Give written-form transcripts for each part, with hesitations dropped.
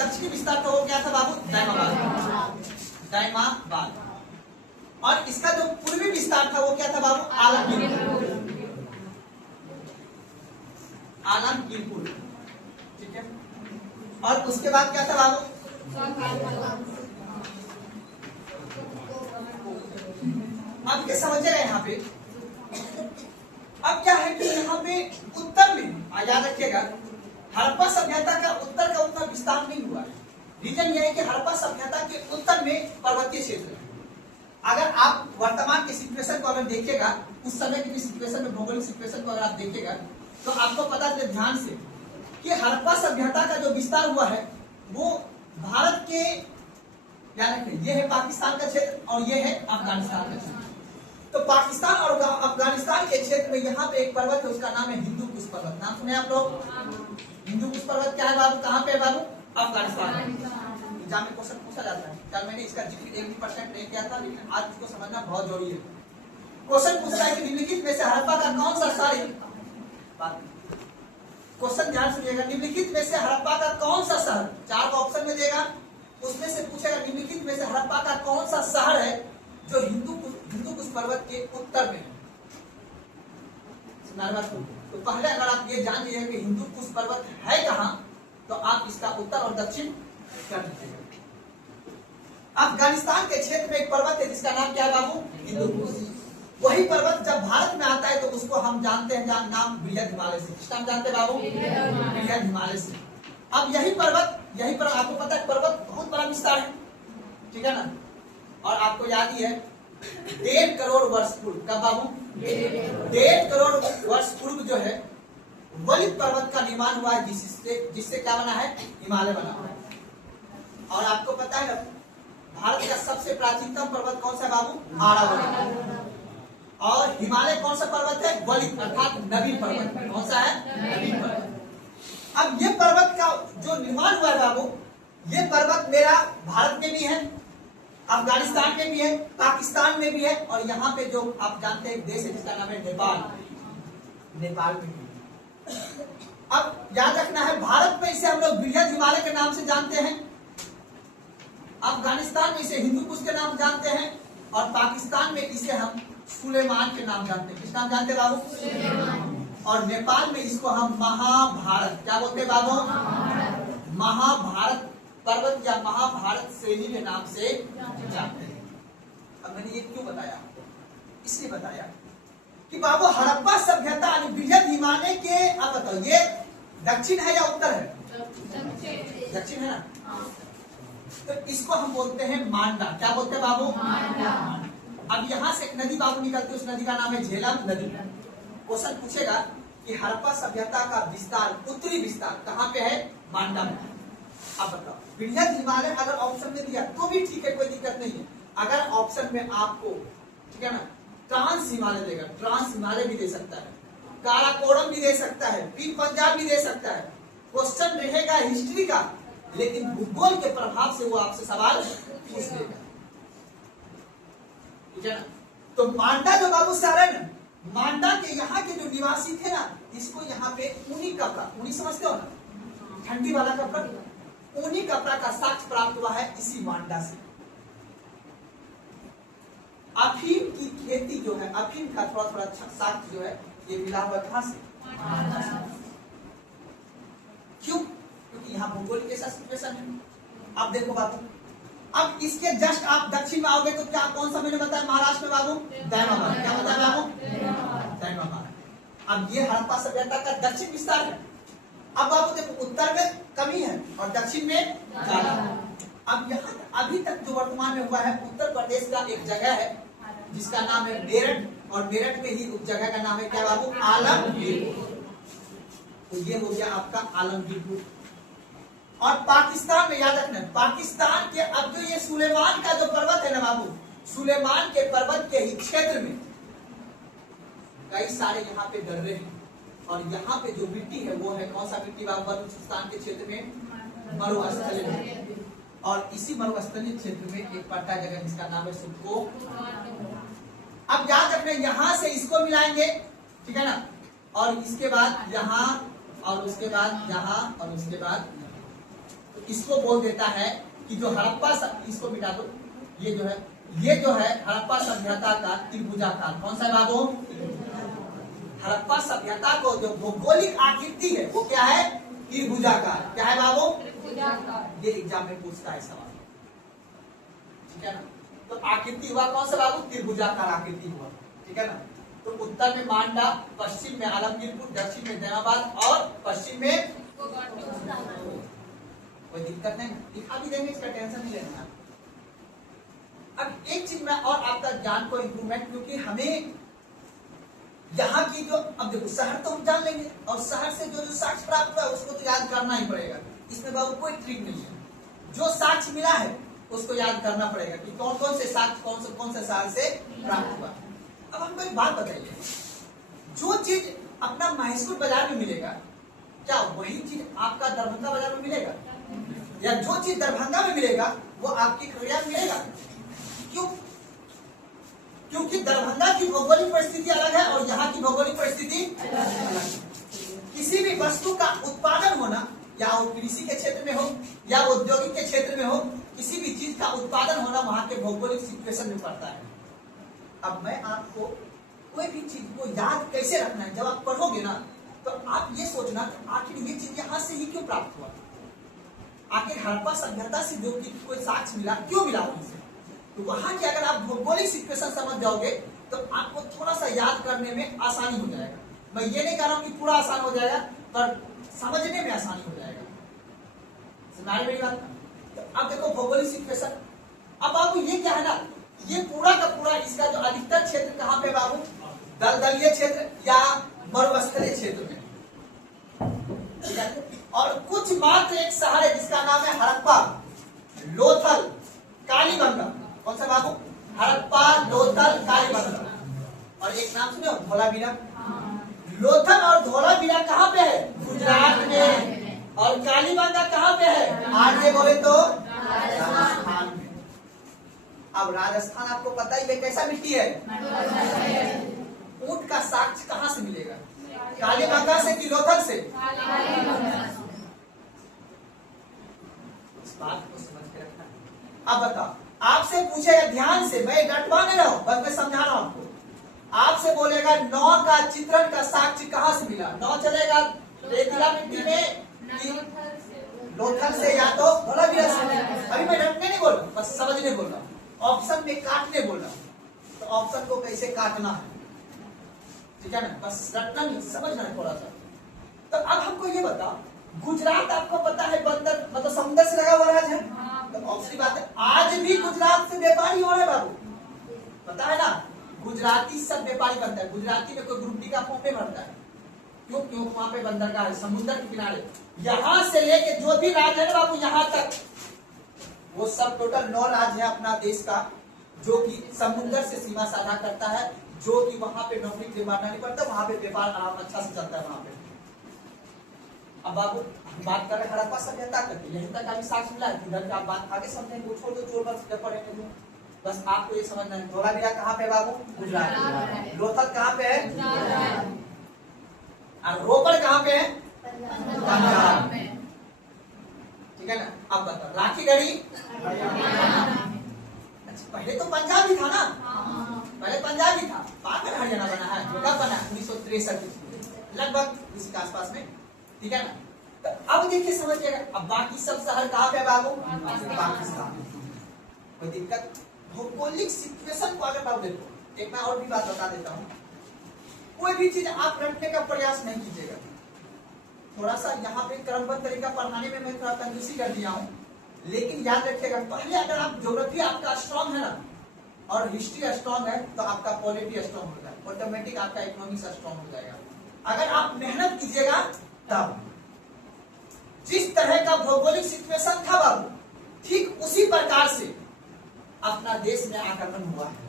दक्षिणी विस्तार था वो क्या था बाबू? दैमाबाद, दैमाबाद। और इसका जो पूर्वी विस्तार था वो क्या था बाबू? आलमगीरपुर, आलमगीरपुर, ठीक है। और उसके बाद क्या था बाबू? अब क्या समझ रहे हैं यहाँ पे? अब क्या है कि यहाँ पे उत्तर में याद रखिएगा, हड़प्पा सभ्यता का उत्तर का उतना विस्तार नहीं हुआ है। रीजन यह है कि हड़प्पा सभ्यता के उत्तर में पर्वतीय क्षेत्र है। अगर आप वर्तमान के सिचुएशन को अगर देखिएगा, उस समय की सिचुएशन में, भौगोलिक सिचुएशन को अगर आप देखिएगा तो आपको पता चले ध्यान से कि हड़प्पा सभ्यता का जो विस्तार हुआ है वो भारत के, याद रखिए, ये है पाकिस्तान का क्षेत्र और ये है अफगानिस्तान का क्षेत्र। तो पाकिस्तान और अफगानिस्तान के क्षेत्र में यहाँ पे एक पर्वत है, उसका नाम है हिंदू कुश पर्वत। नाम सुने आप लोग? हिंदू कुश पर्वत क्या है बाबू? कहाँ पे है बाबू? अफगानिस्तान में। एग्जाम में क्वेश्चन पूछा जाता है। कल मैंने इसका जिक्र 1% नहीं किया था, लेकिन आज इसको समझना बहुत जरूरी है। क्वेश्चन पूछता है कि निम्नलिखित में से हड़प्पा का कौन सा शहर, क्वेश्चन ध्यान सुनिएगा, निम्नलिखित में से हड़प्पा का कौन सा शहर, 4 ऑप्शन में देगा, उसमें से पूछेगा निम्नलिखित में से हड़प्पा का कौन सा शहर है जो हिंदू कुश पर्वत के उत्तर में है। तो पहले अगर आप ये जान लीजिए कि हिंदू कुश पर्वत है कहाँ, तो आप इसका उत्तर और दक्षिण कर दीजिएगा। अफगानिस्तान के क्षेत्र में एक पर्वत है जिसका नाम क्या है बाबू? हिंदू कुश। वही पर्वत जब भारत में आता है तो उसको हम जानते हैं नाम बृहद हिमालय से। किसका नाम जानते हैं बाबू? बृहद हिमालय से। अब यही पर्वत आपको पता है पर्वत बहुत बड़ा विस्तार है, ठीक है ना। और आपको याद ही है 1.5 करोड़ वर्ष पूर्व, कब बाबू? 1.5 करोड़ वर्ष पूर्व जो है वलित पर्वत का निर्माण हुआ है, जिससे क्या बना है? हिमालय बना हुआ है। और आपको पता है भारत का सबसे प्राचीनतम पर्वत कौन सा है बाबू? आरावली। और हिमालय कौन सा पर्वत है? वलित, अर्थात नवीन पर्वत। कौन सा है? नवीन पर्वत। अब ये पर्वत का जो निर्माण हुआ है बाबू, ये पर्वत मेरा भारत में भी है, अफगानिस्तान में भी है, पाकिस्तान में भी है, और यहाँ पे जो आप जानते हैं देश है जिसका नाम है नेपाल, नेपाल में भी। अब याद रखना है, भारत में इसे हम लोग बृहद हिमालय के नाम से जानते हैं, अफगानिस्तान में इसे हिंदू कुश के नाम जानते हैं, और पाकिस्तान में इसे हम सुलेमान के नाम जानते हैं। किस नाम जानते हैं बाबू? और नेपाल में इसको हम महाभारत, क्या बोलते हैं बाबू? महाभारत पर्वत या महाभारत श्रेणी के नाम से जानते हैं। अब मैंने ये क्यों बताया आपको? इसलिए बताया कि बाबू हड़प्पा सभ्यता बृहद हिमालय के, अब बताओ ये दक्षिण है या उत्तर है? दक्षिण है ना। तो इसको हम बोलते हैं मांडा। क्या बोलते हैं बाबू? मांडा। अब यहाँ से एक नदी बाबू निकलती है, उस नदी का नाम है झेलम नदी। क्वेश्चन पूछेगा कि हड़प्पा सभ्यता का विस्तार, उत्तरी विस्तार कहाँ पे है? मांडा में। अब बताओ, बृहद हिमालय अगर ऑप्शन में दिया तो भी ठीक है, कोई दिक्कत नहीं है। अगर ऑप्शन में आपको, ठीक है ना, ट्रांस हिमालय देगा, ट्रांस हिमालय भी दे सकता है, काराकोरम भी दे सकता है, पीर पंजाब भी दे सकता है। क्वेश्चन रहेगा हिस्ट्री का, लेकिन भूगोल के प्रभाव से वो आपसे सवाल पूछ लेगा, ठीक है ना। तो मांडा जो बाबू शहर है ना, मांडा के यहाँ के जो निवासी थे ना, इसको यहाँ पे ऊनी कपड़ा, ऊनी समझते हो ना, ठंडी वाला कपड़ा, ऊनी कपड़ा का साक्ष्य प्राप्त हुआ है इसी मांडा से। अफीम की खेती जो है, अफीम का थोड़ा थोड़ा साक्ष्य जो है ये मिला हुआ कहां से? क्यों? क्योंकि यहाँ भौगोलिक ऐसा सिचुएशन है। अब देखो बाबू, अब इसके जस्ट आप दक्षिण में आओगे तो क्या, कौन सा मैंने बताया महाराष्ट्र में बाबू? दैमाबाद। क्या बताया बाबू? दैमाबाद। अब ये हड़प्पा सभ्यता का दक्षिण विस्तार है। अब बाबू देखो, उत्तर में कमी है और दक्षिण में ज्यादा। अब यहाँ अभी तक जो वर्तमान में हुआ है, उत्तर प्रदेश का एक जगह है जिसका नाम है मेरठ, और मेरठ में ही उस जगह का नाम है क्या बाबू? आलमगीरपुर। तो ये हो गया आपका आलमगीरपुर। और पाकिस्तान में याद रखना, पाकिस्तान के अब जो ये सुलेमान का जो पर्वत है ना बाबू, सुलेमान के पर्वत के ही क्षेत्र में कई सारे यहाँ पे दर्रे हैं, और यहाँ पे जो मिट्टी है वो है कौन सा मिट्टी बाबू? बलूचिस्तान के क्षेत्र में मरुस्थलीय, और इसी मरुस्थलीय क्षेत्र में एक पड़ता है जगह जिसका नाम है सुको। अब याद रखना, यहाँ से इसको मिलाएंगे, ठीक है ना, और इसके बाद यहाँ, और उसके बाद यहाँ, और उसके बाद, तो इसको बोल देता है कि जो हड़प्पा, इसको मिटा दो, ये जो है हड़प्पा सभ्यता का त्रिभुजाकार। कौन सा है बाबू? हड़प्पा सभ्यता को जो भौगोलिक आकृति है वो क्या है? त्रिभुजाकार। क्या है बाबू? त्रिभुजाकार। ये एग्जाम में पूछता है सवाल, ठीक है ना। तो आकृति हुआ कौन सा बाबू? त्रिभुजाकार आकृति हुआ, ठीक है ना। तो उत्तर में मांडा, पश्चिम में आलमगीरपुर, दक्षिण में जैनाबाद और पश्चिम में कोई दिक्कत नहीं, दिखा भी देंगे, इसका टेंशन नहीं लेना। अब एक चीज में और आपका ज्ञान को इंप्रूवमेंट, क्योंकि हमें यहाँ की जो, अब देखो शहर तो हम जान लेंगे और शहर से जो साक्ष्य प्राप्त हुआ उसको तो याद करना ही पड़ेगा। इसमें बाबू कोई ट्रिक नहीं है, जो साक्ष्य मिला है उसको याद करना पड़ेगा कि कौन कौन से साक्ष्य कौन से शहर से प्राप्त हुआ। अब हमको एक बात बताइए, जो चीज अपना महेशपुर बाजार में मिलेगा, क्या वही चीज आपका दरभंगा बाजार में मिलेगा? या जो चीज दरभंगा में मिलेगा वो आपकी खगड़िया में मिलेगा? क्यों? क्योंकि दरभंगा की भौगोलिक परिस्थिति अलग है और यहाँ की भौगोलिक परिस्थिति अलग है। किसी भी वस्तु का उत्पादन होना, या वो कृषि के क्षेत्र में हो या औद्योगिक के क्षेत्र में हो, किसी भी चीज का उत्पादन होना वहां के भौगोलिक सिचुएशन में पड़ता है। अब मैं आपको कोई भी चीज को याद कैसे रखना है, जब आप पढ़ोगे ना तो आप ये सोचना कि आखिर ये चीज यहाँ से ही क्यों प्राप्त हुआ, आखिर हड़प्पा सभ्यता से जो कोई साक्ष्य मिला, क्यों मिला वहां से। तो वहां की अगर आप भौगोलिक सिचुएशन समझ जाओगे तो आपको थोड़ा सा याद करने में आसानी हो जाएगा। मैं ये नहीं कह रहा हूं कि पूरा आसान हो जाएगा, पर समझने में आसानी हो जाएगा। समझ मेरी बात? तो अब देखो भौगोलिक सिचुएशन, अब बाबू ये क्या है ना, ये पूरा का पूरा इसका जो अधिकतर क्षेत्र कहाँ पे बाबू? दलदलीय क्षेत्र या मरुस्थलीय क्षेत्र में, ठीक है। और कुछ मात्र एक शहर है जिसका नाम है हड़प्पा, लोथल, कालीबंगा। कौन सा बाबू? हड़प्पा, लोथल, कालीबंगा। और एक नाम सुनो, धोलावीरा। लोथल और धोलावीरा कहाँ पे है? गुजरात में। और कालीबंगा कहाँ पे है? आगे बोले तो राजस्थान में। अब राजस्थान आपको पता ही है कैसा मिट्टी है? ऊंट का साक्ष्य कहाँ से मिलेगा? कालीबंगा से कि लोथल से? इस बात को समझ के रखना। अब बताओ, आपसे पूछेगा ध्यान से, मैं डटवा नहीं रहा हूं, बस मैं समझा रहा हूं आपको। आपसे बोलेगा नौ का चित्रण का साक्ष्य कहाँ से मिला? नौ चलेगा रेतीला मिट्टी में, लोथल से या तो धोलावीरा से। अभी मैं डटने नहीं बोल रहा, बस समझने बोल रहा हूँ, ऑप्शन में काटने बोल रहा हूँ। तो ऑप्शन को कैसे काटना है, ठीक है ना, बस रटना नहीं, समझना है थोड़ा सा। तो अब हमको ये बताओ, गुजरात आपको पता है बंदर मतलब समुद्र से लगा हुआ राज्य है, तो ऑप्शन बात है आज भी गुजरात से व्यापारी हो रहे बाबू, पता है ना। गुजराती सब व्यापारी बनता है, गुजराती में कोई ग्रुप डी का फॉर्म नहीं भरता है। क्यों? क्यों? वहां पे बंदरगाह है, समुद्र के किनारे। यहाँ से लेके जो भी राज्य है बाबू यहाँ तक, वो सब टोटल 9 राज्य है अपना देश का, जो कि समुद्र से सीमा साझा करता है, जो कि वहां पे नौकरी के मारना नहीं पड़ता, वहां पे व्यापार आराम अच्छा से चलता है वहां पे। अब बाबू हम बात कर रहे हैं हड़प्पा सभ्यता करके, यहीं तक अभी साक्ष्य मिला है, इधर की आप बात आगे समझेंगे, वो छोड़ दो, जो बस पढ़ेंगे। बस आपको ये समझना है, धोलावीरा कहाँ पे बाबू? गुजरात। लोथल कहाँ पे है? और रोपड़ कहाँ पे है? पंजाब में, ठीक है ना। अब बताओ राखीगढ़ी, अच्छा पहले तो पंजाब ही था ना, पहले पंजाब ही था, बाद में हरियाणा बना है। कब बना? 1963 लगभग इसी के आसपास में, ठीक है ना। तो अब देखिए समझिएगा, अब बाकी सब शहर कहाँ पे बाबू? पाकिस्तान। कोई दिक्कत? भौगोलिक सिचुएशन को अगर बाबू देखो, एक मैं और भी बात बता देता हूँ, कोई भी चीज आप रटने का प्रयास नहीं कीजिएगा। थोड़ा सा यहाँ पे क्रमबद्ध तरीका पढ़ाने में मैं थोड़ा कंजूसी कर दिया हूँ, लेकिन याद रखिएगा, पहले अगर आप ज्योग्राफी आपका स्ट्रॉन्ग है ना और हिस्ट्री स्ट्रॉन्ग है तो आपका पॉलिटी स्ट्रॉन्ग हो जाएगा, ऑटोमेटिक आपका इकोनॉमिक्स स्ट्रॉन्ग हो जाएगा। अगर आप मेहनत कीजिएगा तब। जिस तरह का भौगोलिक सिचुएशन था बाबू, ठीक उसी प्रकार से अपना देश में आक्रमण हुआ है।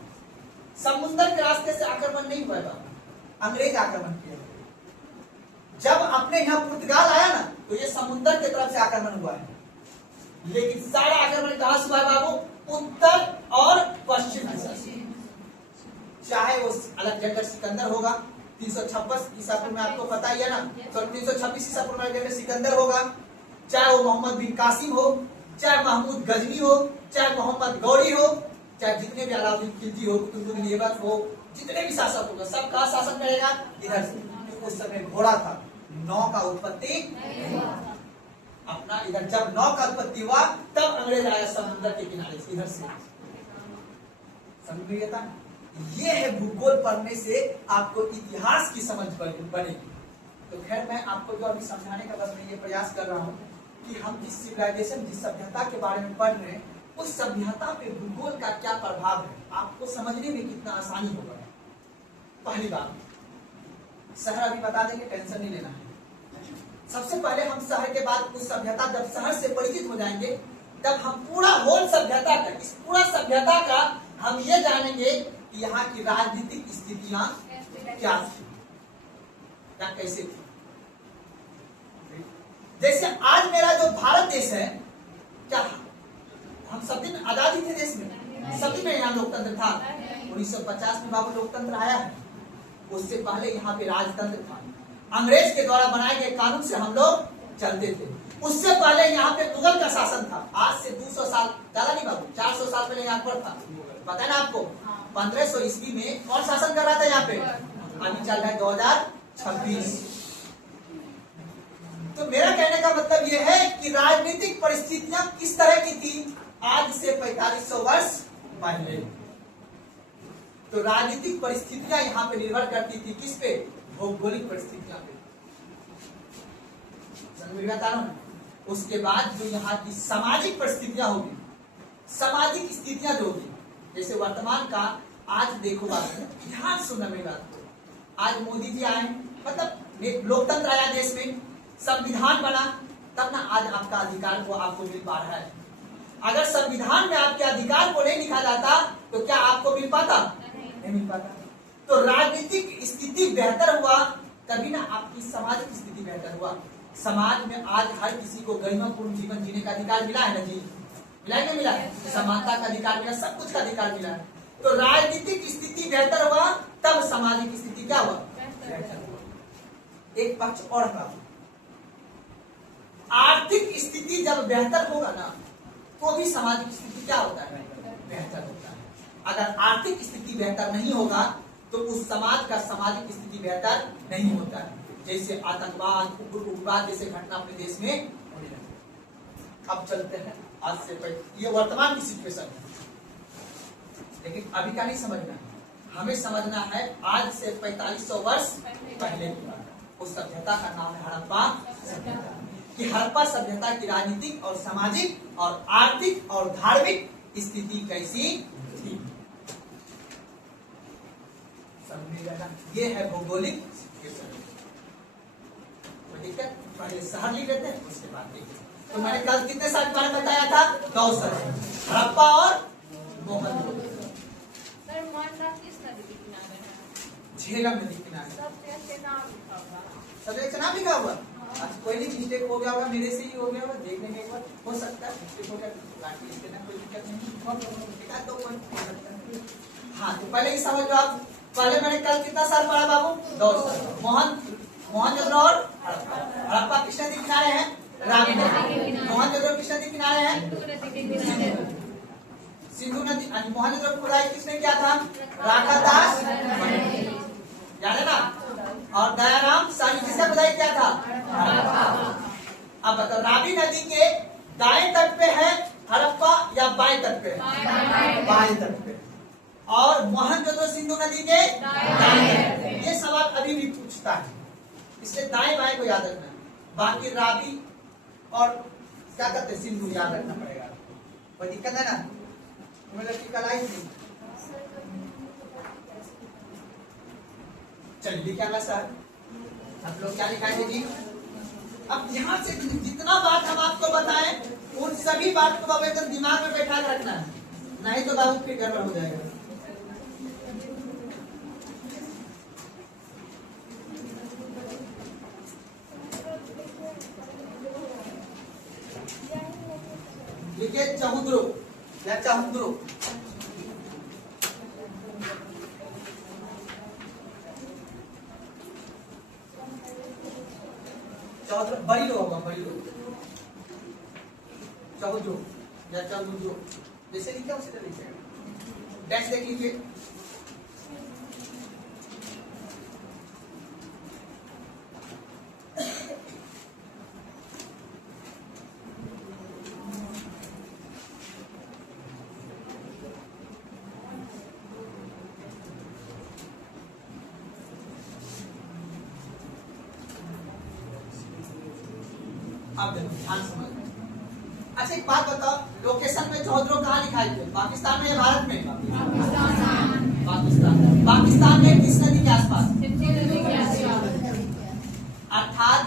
समुद्र के रास्ते से आक्रमण नहीं हुआ बाबू, अंग्रेज आक्रमण किया। जब अपने यहाँ पुर्तगाल आया ना तो ये समुद्र की तरफ से आक्रमण हुआ है, लेकिन सारा आक्रमण कहां से हुआ बाबू? उत्तर और पश्चिम दिशा से। चाहे वो अलेक्जेंडर सिकंदर होगा 356 ईसा पूर्व में, आपको पता ही है ना, तो 326 ईसा पूर्व में अलेक्जेंडर सिकंदर होगा, चाहे वो मोहम्मद बिन कासिम हो, चाहे महमूद गजनी हो, चाहे मोहम्मद गौरी हो, चाहे जितने भी अलाउद्दीन खिलजी हो, कुतुबुद्दीन ऐबक हो, जितने भी शासक होगा, सब कहाँ शासन करेगा? इधर से। उस समय घोड़ा था, नौ का उत्पत्ति अपना इधर। जब नौ का उत्पत्ति हुआ तब अंग्रेज आया समुद्र के किनारे से, इधर से। समझ में आता? ये है भूगोल पढ़ने से आपको इतिहास की समझ बनेगी। तो खैर मैं आपको जो अभी समझाने का बस मैं ये प्रयास कर रहा हूँ कि हम जिस सिविलाइजेशन, जिस सभ्यता के बारे में पढ़ रहे हैं, उस सभ्यता पे भूगोल का क्या प्रभाव है, आपको समझने में कितना आसानी होगा। पहली बात, शहर अभी बता देंगे, टेंशन नहीं लेना है। सबसे पहले हम शहर के बाद उस सभ्यता, जब शहर से परिचित हो जाएंगे तब हम पूरा होल सभ्यता का, इस पूरा सभ्यता का हम ये जानेंगे कि यहाँ की राजनीतिक स्थितियां क्या थी या कैसे थी। जैसे आज मेरा जो भारत देश है, क्या हम सब दिन आजादी थे देश में? सब दिन यहाँ लोकतंत्र था। 1950 में बाबू लोकतंत्र आया है, उससे पहले यहाँ पे राजतंत्र था। अंग्रेज के द्वारा बनाए गए कानून से हम लोग चलते थे। उससे पहले यहाँ पे मुगल का शासन था। आज से 200 साल, ज्यादा नहीं बाबू, 400 साल पहले यहाँ पर था। पता है ना आपको? 1500 ईस्वी में कौन शासन कर रहा था यहाँ पे? अभी चल रहा है 2026। तो मेरा कहने का मतलब ये है कि राजनीतिक परिस्थितियां किस तरह की थी आज से 4500 वर्ष पहले। तो राजनीतिक परिस्थितियां यहाँ पे निर्भर करती थी किस पे? भौगोलिक परिस्थितियां पे। समझ में आता है? उसके बाद जो यहाँ की सामाजिक परिस्थितियां होगी, सामाजिक स्थितियां जो होगी, जैसे वर्तमान का आज देखो बात, ध्यान सुनना मेरी बात को। आज मोदी जी आए, मतलब लोकतंत्र आया देश में, संविधान बना, तब ना आज आपका अधिकार को आपको मिल पा रहा है। अगर संविधान में आपके अधिकार को नहीं लिखा जाता तो क्या आपको मिल पाता? नहीं मिल पाता। तो राजनीतिक स्थिति बेहतर हुआ तभी ना आपकी सामाजिक स्थिति बेहतर हुआ। समाज में आज हर किसी को गरिमापूर्ण जीवन जीने का अधिकार मिला है ना जी? मिला है? मिला है। समानता का अधिकार मिला, सब कुछ का अधिकार मिला है। तो राजनीतिक स्थिति बेहतर हुआ तब सामाजिक स्थिति क्या हुआ? बेहतर हुआ। एक पक्ष और का, आर्थिक स्थिति जब बेहतर होगा ना तो भी सामाजिक स्थिति क्या होता है? बेहतर होता है। अगर आर्थिक स्थिति बेहतर नहीं होगा तो उस समाज का सामाजिक स्थिति बेहतर नहीं होता है। जैसे आतंकवाद, उग्रवाद जैसे घटना अपने देश में होने लगी। अब चलते हैं आज से पहले, ये वर्तमान की सिचुएशन है, लेकिन अभी का नहीं समझना है। हमें समझना है आज से 4500 वर्ष पहले की बात। उस सभ्यता का नाम है हड़प्पा सभ्यता। कि हड़प्पा सभ्यता की राजनीतिक और सामाजिक और आर्थिक और धार्मिक स्थिति कैसी थी। ये है भौगोलिक सिचुएशन। ठीक है, पहले शहर लिख लेते हैं, उसके बाद देखिए। तो मैंने कल कितने साल के बारे में बताया था? 9 साल। हड़प्पा और मोहन। झेलम नदी किनारे सब एक नाम लिखा हुआ। आज कोई नहीं मिस्टेक हो गया होगा, मेरे से ही हो गया होगा, देखने में एक बार हो सकता है मिस्टेक हो गया, कोई दिक्कत नहीं। हाँ, तो पहले ही समझ लो आप। पहले मैंने कल कितना साल पढ़ा बाबू? 2 साल। मोहनजोदड़ो और हड़प्पा किस नदी किनारे हैं? रावी नदी। मोहनजोदड़ो किस नदी किनारे हैं? सिंधु नदी। मोहनजोदड़ो की खुदाई किसने किया था? राखादास, याद है ना? और दयाराम साहनी किसने खुदाई किया था? अब बताओ, रावी नदी के दाएं तट पे है हड़प्पा या बाएं तट पे है? बाएं तट पे। और मोहनजोदड़ो सिंधु नदी के दाएं तट पे। ये सवाल अभी भी पूछता है, इसलिए दाएं बाएं को याद रखना। बाकी रावी और क्या कहते हैं, सिंधु याद रखना पड़ेगा। कोई दिक्कत है ना? तुम्हें कल आई थी। चलिए लिखा सर, आप लोग क्या लिखाएंगे जी? अब यहाँ से जितना बात हम आपको बताएं उन सभी बात को बाबू एकदम दिमाग में बैठा के रखना है, नहीं तो बाबू फिर गड़बड़ हो जाएगा। लिखिए चहुद्रो या चहुद्रो। बड़ी लो होगा, बड़ी लो। चमुद्रो या चमुद्रो, जैसे लिखा उसी तरह लिखिएगा। डैश देख लीजिए, अब देखो ध्यान समझ। अच्छा एक बात बताओ, लोकेशन में चौधरो कहाँ लिखा है? पाकिस्तान में या भारत में? पाकिस्तान। पाकिस्तान में किस नदी के आसपास? अर्थात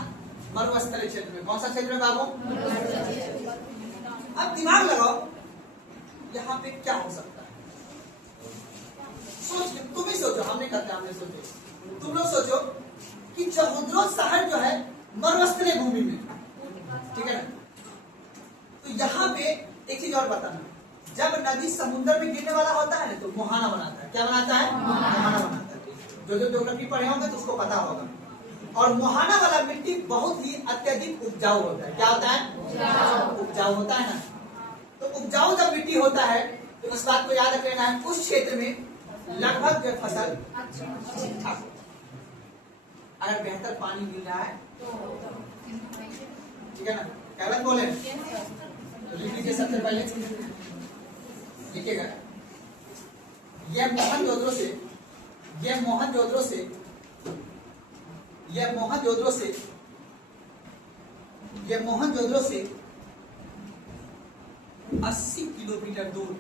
मरुस्थलीय क्षेत्र में। कौन सा क्षेत्र में बाबू? अब दिमाग लगाओ, यहाँ पे क्या हो सकता है? सोच, तुम ही सोचो, हमने करते हमने सोचो, तुम लोग सोचो कि चौधरो शहर जो है मरुस्थलीय भूमि में, ठीक है ना? तो यहाँ पे एक चीज और बताना, जब नदी समुद्र में गिरने वाला होता है ना तो मुहाना बनाता है। क्या बनाता है? मुहाना बनाता है। जो ज्योग्राफी पढ़े होंगे तो उसको पता होगा। और मुहाना वाला मिट्टी बहुत ही अत्यधिक उपजाऊ होता है। क्या होता है? उपजाऊ होता है ना। तो उपजाऊ जब मिट्टी होता है तो इस बात को याद रख लेना है, उस क्षेत्र में लगभग फसल ठीक ठाक हो। अगर बेहतर पानी मिल रहा है ठीक है ना, क्या बात बोले? तो लिख लीजिए सबसे पहले, लिखिएगा यह मोहनजोदड़ो से, यह मोहनजोदड़ो से, यह मोहनजोदड़ो से, यह मोहनजोदड़ो से 80 किलोमीटर दूर,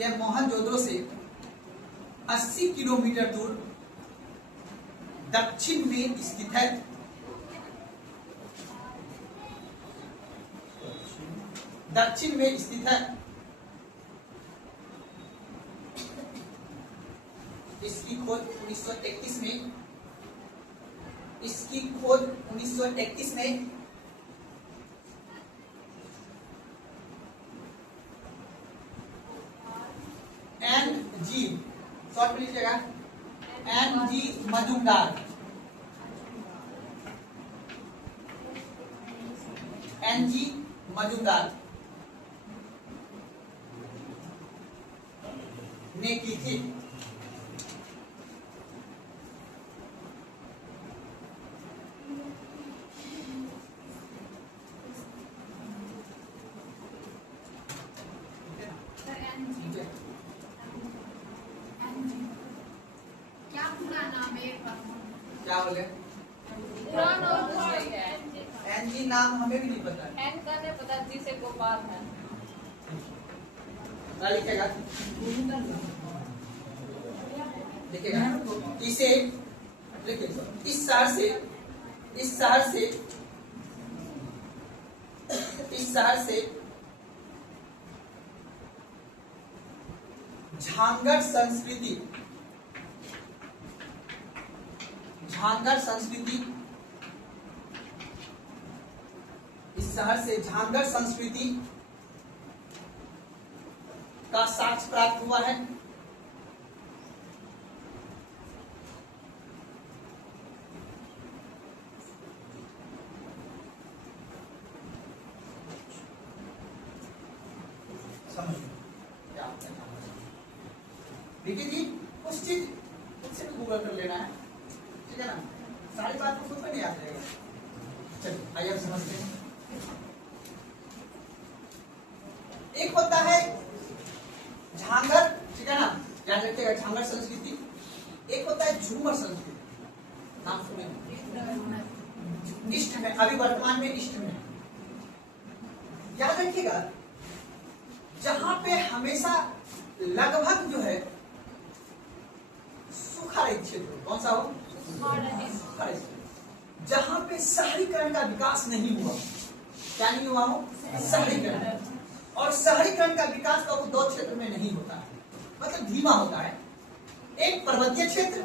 यह मोहनजोदड़ो से 80 किलोमीटर दूर दक्षिण में स्थित है। दक्षिण में स्थित है। इसकी खोज 1931 में, इसकी खोज 1931 में एन.जी. शॉर्ट में लीजिएगा, एन.जी. मजूमदार, एन.जी. मजूमदार ने की थी। क्या पूरा नाम है? क्या बोले? एन.जी. नाम हमें भी नहीं पता है। एन का नहीं पता, जी से गोपाल है। लिखेगा, लिखेगा इसे, लिखिए इस शहर से, इस शहर से, इस शहर से झांगड़ संस्कृति, झांगड़ संस्कृति, इस शहर से झांगड़ संस्कृति का साक्ष्य प्राप्त हुआ है। समझ क्या देखिए जी, कुछ चीज खुद से भी गूगल कर लेना है, ठीक है ना? सारी बात को खुद में नहीं आ जाएगा। चलिए आइए अब समझते हैं। एक होता है झांगड़, ठीक है ना, याद रखिएगा झांगड़ संस्कृति। एक होता है झूमर संस्कृति, नाम सुने? इष्ट में, अभी वर्तमान में इष्ट में। याद रखिएगा जहां पे हमेशा लगभग जो है सूखा रहित क्षेत्र, कौन सा हो? सूखा रहित क्षेत्र। जहां पे शहरीकरण का विकास नहीं हुआ, क्या नहीं हुआ हो? शहरीकरण। और शहरीकरण का विकास का वो दो क्षेत्र में नहीं होता है, मतलब धीमा होता है। एक पर्वतीय क्षेत्र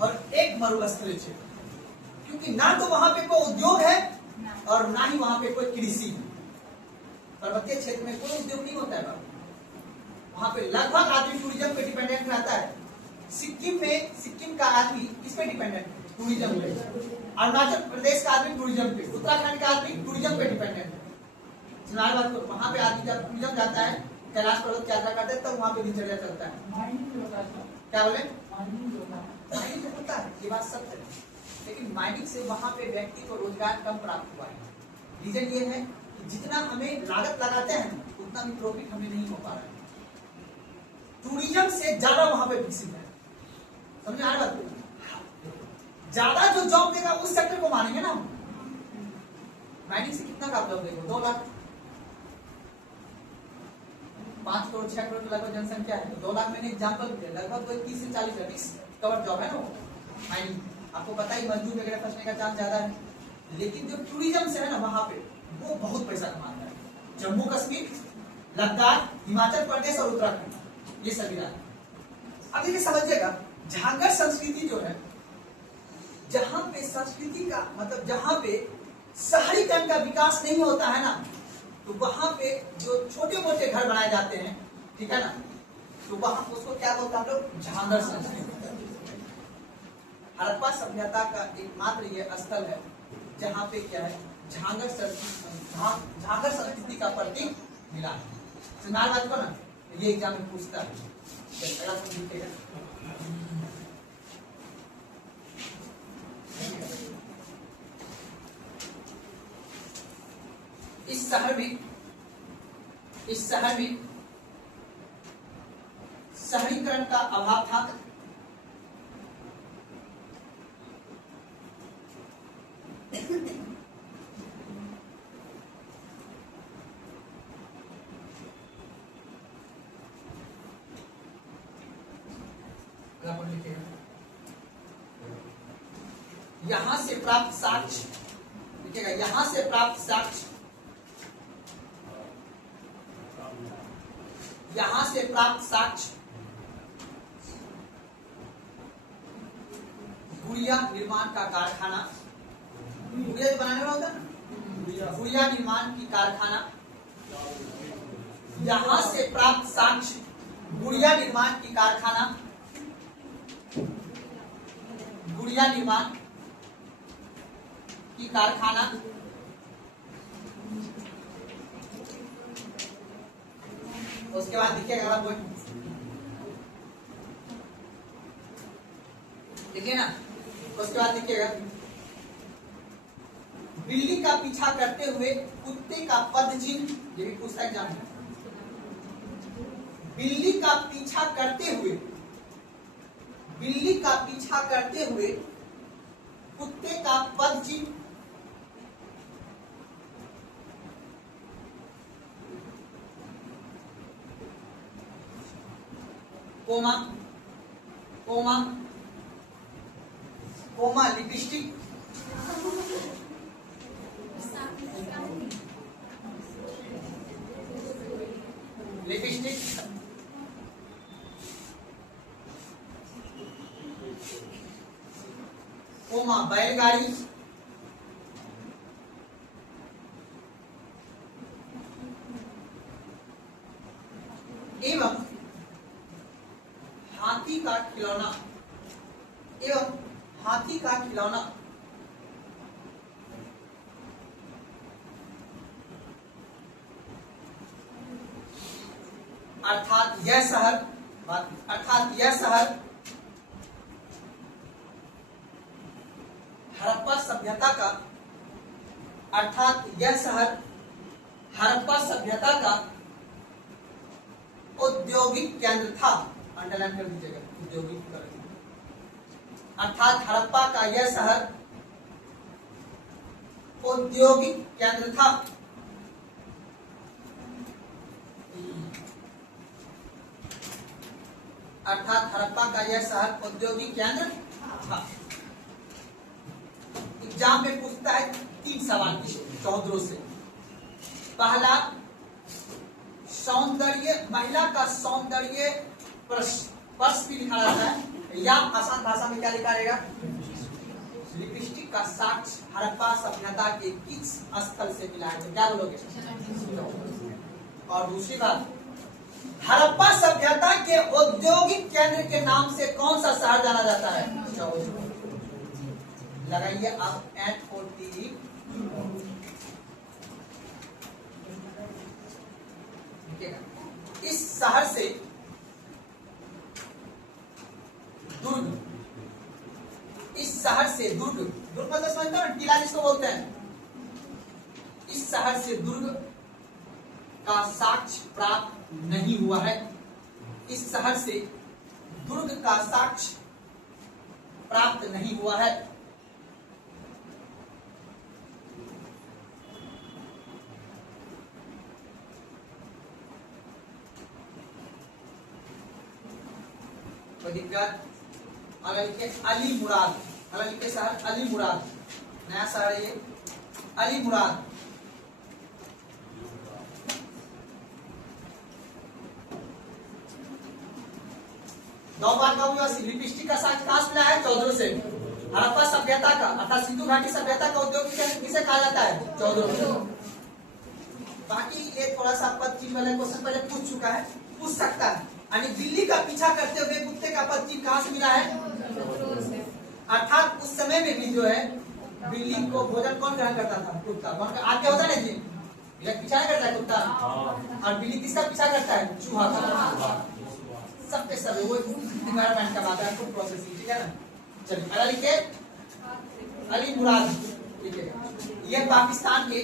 और एक मरुस्थलीय क्षेत्र, क्योंकि ना तो वहां पे कोई उद्योग है और ना ही वहां पे कोई कृषि है। पर्वतीय क्षेत्र में कोई उद्योग नहीं होता है बाबू, वहां पे लगभग आदमी टूरिज्म पे डिपेंडेंट रहता है। सिक्किम में, सिक्किम का आदमी किस पे डिपेंडेंट है? टूरिज्म पे। अरुणाचल प्रदेश का आदमी टूरिज्म पे, उत्तराखंड का आदमी टूरिज्म पे डिपेंडेंट है। सुनार बात को वहां पे आदमी जब टूरिज्म जाता है, कैलाश पर्वत की यात्रा करते हैं, तब वहां पे दिनचर्या चलता है। क्या बोले? माइनिंग होता है, ये बात सत्य है, लेकिन माइनिंग से वहां पे व्यक्ति को रोजगार कम प्राप्त हुआ है। रीजन ये है कि जितना हमें लागत लगाते हैं उतना भी प्रॉफिट हमें नहीं हो पा रहा है। टूरिज्म से ज्यादा वहां पे विकसित है, समझ आ रहा है? ज्यादा जो जॉब देगा उस सेक्टर को मानेंगे ना। माइनिंग से कितना का जॉब देगा? 2 लाख, 5 करोड़ 6 करोड़ लगभग जनसंख्या है, 2 लाख मैंने एग्जाम्पल दिया, लगभग 30 से 40 कवर जॉब है ना माइनिंग। आपको पता ही मजदूर वगैरह फंसने का चांस ज्यादा है, लेकिन जो टूरिज्म से है ना वहां पे वो बहुत पैसा कमाता है। जम्मू कश्मीर, लद्दाख, हिमाचल प्रदेश और उत्तराखंड, ये सभी राज्य। अब देखिए समझिएगा, झांगर संस्कृति जो है, जहां पे संस्कृति का मतलब जहां पे शहरीकरण का विकास नहीं होता है ना, तो वहां पे जो छोटे मोटे घर बनाए जाते हैं, ठीक है ना, तो वहां उसको क्या बोलते हैं हम लोग? झांगर संस्कृति। हड़प्पा सभ्यता का एकमात्र ये स्थल है जहां पे क्या है? झांगर संस्कृति का प्रतीक मिला है। सुनार बात को ना, ये एग्जाम में पूछता है। इस शहर में शहरीकरण का अभाव था। यहां से प्राप्त साक्ष्य, देखिएगा, यहां से प्राप्त साक्ष्य, यहां से प्राप्त साक्ष्य गुड़िया निर्माण का कारखाना, गुड़िया जो बनाने वाला होता है ना, गुड़िया निर्माण की कारखाना, यहां से प्राप्त साक्ष्य गुड़िया निर्माण की कारखाना, गुड़िया निर्माण की कारखाना, उसके बाद देखिएगा अगला पॉइंट, देखिए ना, उसके बाद देखिएगा, बिल्ली का पीछा करते हुए कुत्ते का पद चिन्ह, ये भी पूछता एग्जाम में। बिल्ली का पीछा करते हुए, बिल्ली का पीछा करते हुए कुत्ते का पद चिन्ह, comma, comma, comma lipstick, lipstick, comma बैलगाड़ी, एवं हाथी का खिलौना, एवं हाथी का खिलौना, अर्थात यह शहर हड़प्पा सभ्यता का, अर्थात यह शहर हड़प्पा सभ्यता का औद्योगिक केंद्र था। अंडरलाइन कर दीजिएगा, औद्योगिक, अर्थात हड़प्पा का यह शहर औद्योगिक केंद्र था। अर्थात हड़प्पा का यह शहर औद्योगिक केंद्र था। एग्जाम में पूछता है 3 सवाल चौधरों से। पहला, सौंदर्य, महिला का सौंदर्य प्रश्न भी लिखा जाता है, या आसान भाषा में क्या लिखा रहेगा? लिपस्टिक का साक्ष्य हड़प्पा सभ्यता के किस स्थल से मिला है? तो क्या बोलोगे? और दूसरी बात, हड़प्पा सभ्यता के औद्योगिक केंद्र के नाम से कौन सा शहर जाना जाता है? लगाइए आप 8 4 3। लिखेगा इस शहर से दुर्ग, इस शहर से दुर्ग, दुर्ग मतलब समझते हो ना, किला जिसको बोलते हैं, इस शहर से दुर्ग का साक्ष्य प्राप्त नहीं हुआ है, इस शहर से दुर्ग का साक्ष्य प्राप्त नहीं हुआ है। कोई दिक्कत? अगर लिखे अली मुराद, अगर लिखे शहर अली मुराद, नया शहर है ये अली मुराद, दो बार का हुआ लिपस्टिक का साक्ष्य कहां से मिला है? चौधरी से। हड़प्पा सभ्यता का अर्थात सिंधु घाटी सभ्यता का उद्योग किसे कहा जाता है? चौधरी से। बाकी ये थोड़ा सा पद वाले क्वेश्चन पहले पूछ चुका है, पूछ सकता है। यानी दिल्ली का पीछा करते हुए कुत्ते का पद चिन्ह कहां से मिला है? अर्थात उस समय में भी जो है बिल्ली को भोजन कौन ग्रहण करता था? कुत्ता। कौन आगे होता है जी, पीछा नहीं करता है कुत्ता, और बिल्ली किसका पीछा करता है? चूहा का। सबके सब वो एनवायरनमेंट का बात है, फूड प्रोसेसिंग, ठीक है ना। चलिए अगला लिखिए अली मुराद, लिखिएगा यह पाकिस्तान के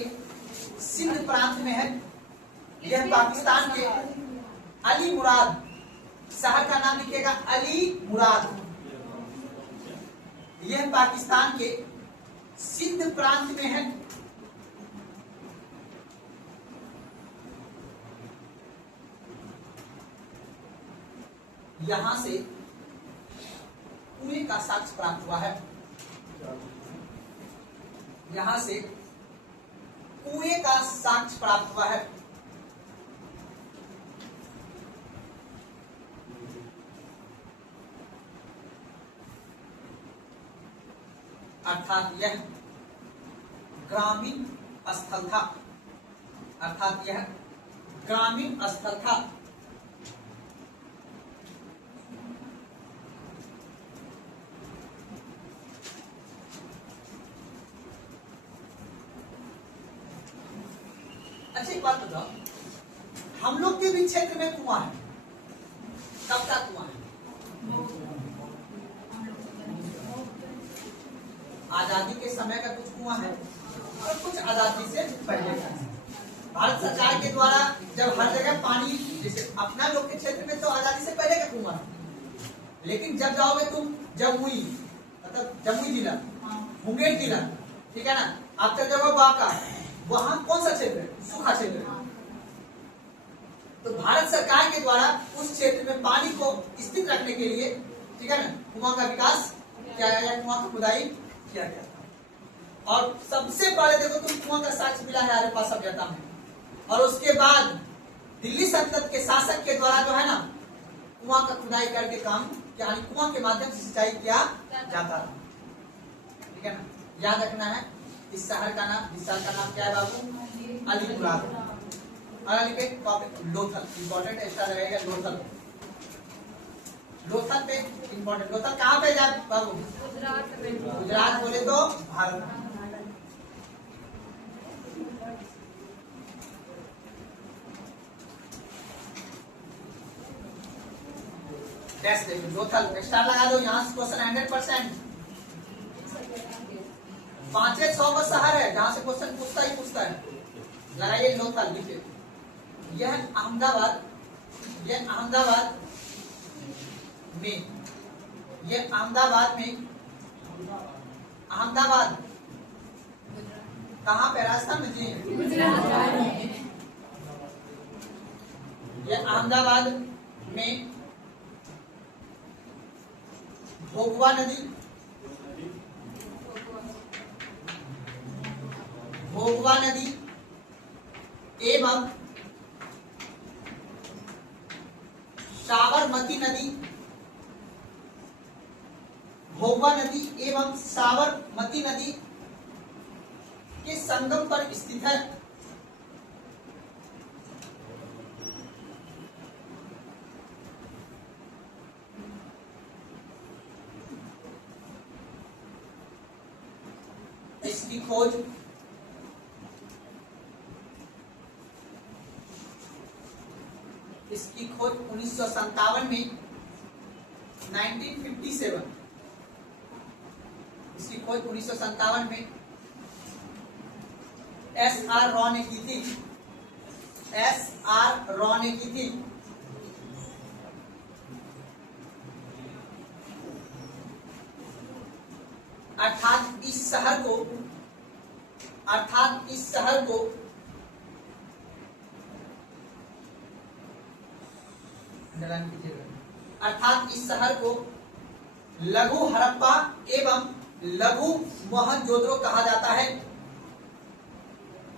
सिंध प्रांत में है, यह पाकिस्तान के अली मुराद, शहर का नाम लिखिएगा अली मुराद, यह पाकिस्तान के सिंध प्रांत में है, यहां से कुएं का साक्ष्य प्राप्त हुआ है, यहां से कुएं का साक्ष्य प्राप्त हुआ है। अर्थात यह ग्रामीण स्थल था, अर्थात यह ग्रामीण स्थल था। अच्छा एक बात बताओ, हम लोग के भी क्षेत्र में कुआं है, कब का कुआं है? आजादी के समय का कुछ कुआं है और कुछ आजादी से पहले का है। भारत सरकार के द्वारा जब हर जगह पानी, जैसे अपना लोग के क्षेत्र में तो आजादी से पहले का कुआं है, लेकिन जब जाओगे तुम जमुई, मतलब जमुई जिला, मुंगेर जिला, ठीक है ना, आप चल जाओगे बांका, वहां कौन सा क्षेत्र है? सूखा क्षेत्र है। तो भारत सरकार के द्वारा उस क्षेत्र में पानी को स्थिर रखने के लिए, ठीक है ना, कुआं का विकास किया गया, कुआं की खुदाई किया गया था। और सबसे पहले देखो तुम कुआं का साक्ष्य मिला है हड़प्पा सभ्यता में, और उसके बाद दिल्ली सल्तनत के शासक के द्वारा जो है ना कुआं का खुदाई करके काम, यानी कुआं के माध्यम से सिंचाई किया जाता था, ठीक है ना। याद रखना है इस शहर का नाम, इस शहर का नाम क्या है बाबू? अली मुराद। अगला लिखे टॉपिक लोथल, इंपॉर्टेंट एक्स्ट्रा रहेगा लोथल। लोथल पे इंपॉर्टेंट, लोथल कहाँ पे जाए बाबू? गुजरात में। गुजरात बोले तो भारत में। डैश देखिए लोथल, एक्स्ट्रा लगा दो यहाँ से क्वेश्चन 100%। 500 का शहर है जहां से क्वेश्चन पूछता ही पूछता है। लगाइए लोथल, लिखिए यह अहमदाबाद, यह अहमदाबाद में, यह अहमदाबाद में, अहमदाबाद कहाँ पे? राजस्थान में जी। यह अहमदाबाद में भोगवा नदी, भोगवा नदी एवं साबरमती नदी, भोगवा नदी एवं साबरमती नदी के संगम पर स्थित है। इसकी खोज इसकी खोज 1957 में 1957 इसकी खोज 1957 में S.R. रॉ ने की थी। S.R. रॉ ने की थी। अर्थात इस शहर को लघु हड़प्पा एवं लघु मोहनजोदड़ो कहा जाता है।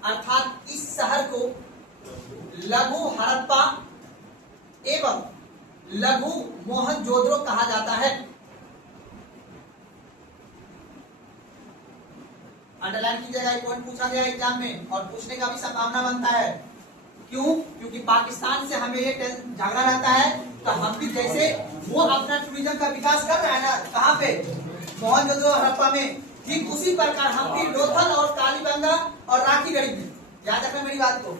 अर्थात इस शहर को लघु हड़प्पा एवं लघु मोहनजोदड़ो कहा जाता है। अंडरलाइन कीजिएगा, पॉइंट पूछा गया एग्जाम में और पूछने का भी संभावना बनता है। क्यों? क्योंकि पाकिस्तान से हमें ये झगड़ा रहता है, तो हम भी जैसे वो अपना टूरिज्म का विकास कर रहा है ना, कहाँ पे, मोहनजोदड़ो हड़प्पा में, ठीक उसी प्रकार हम भी लोथल और कालीबंगा और राखीगढ़ी में, याद रखना मेरी बात को।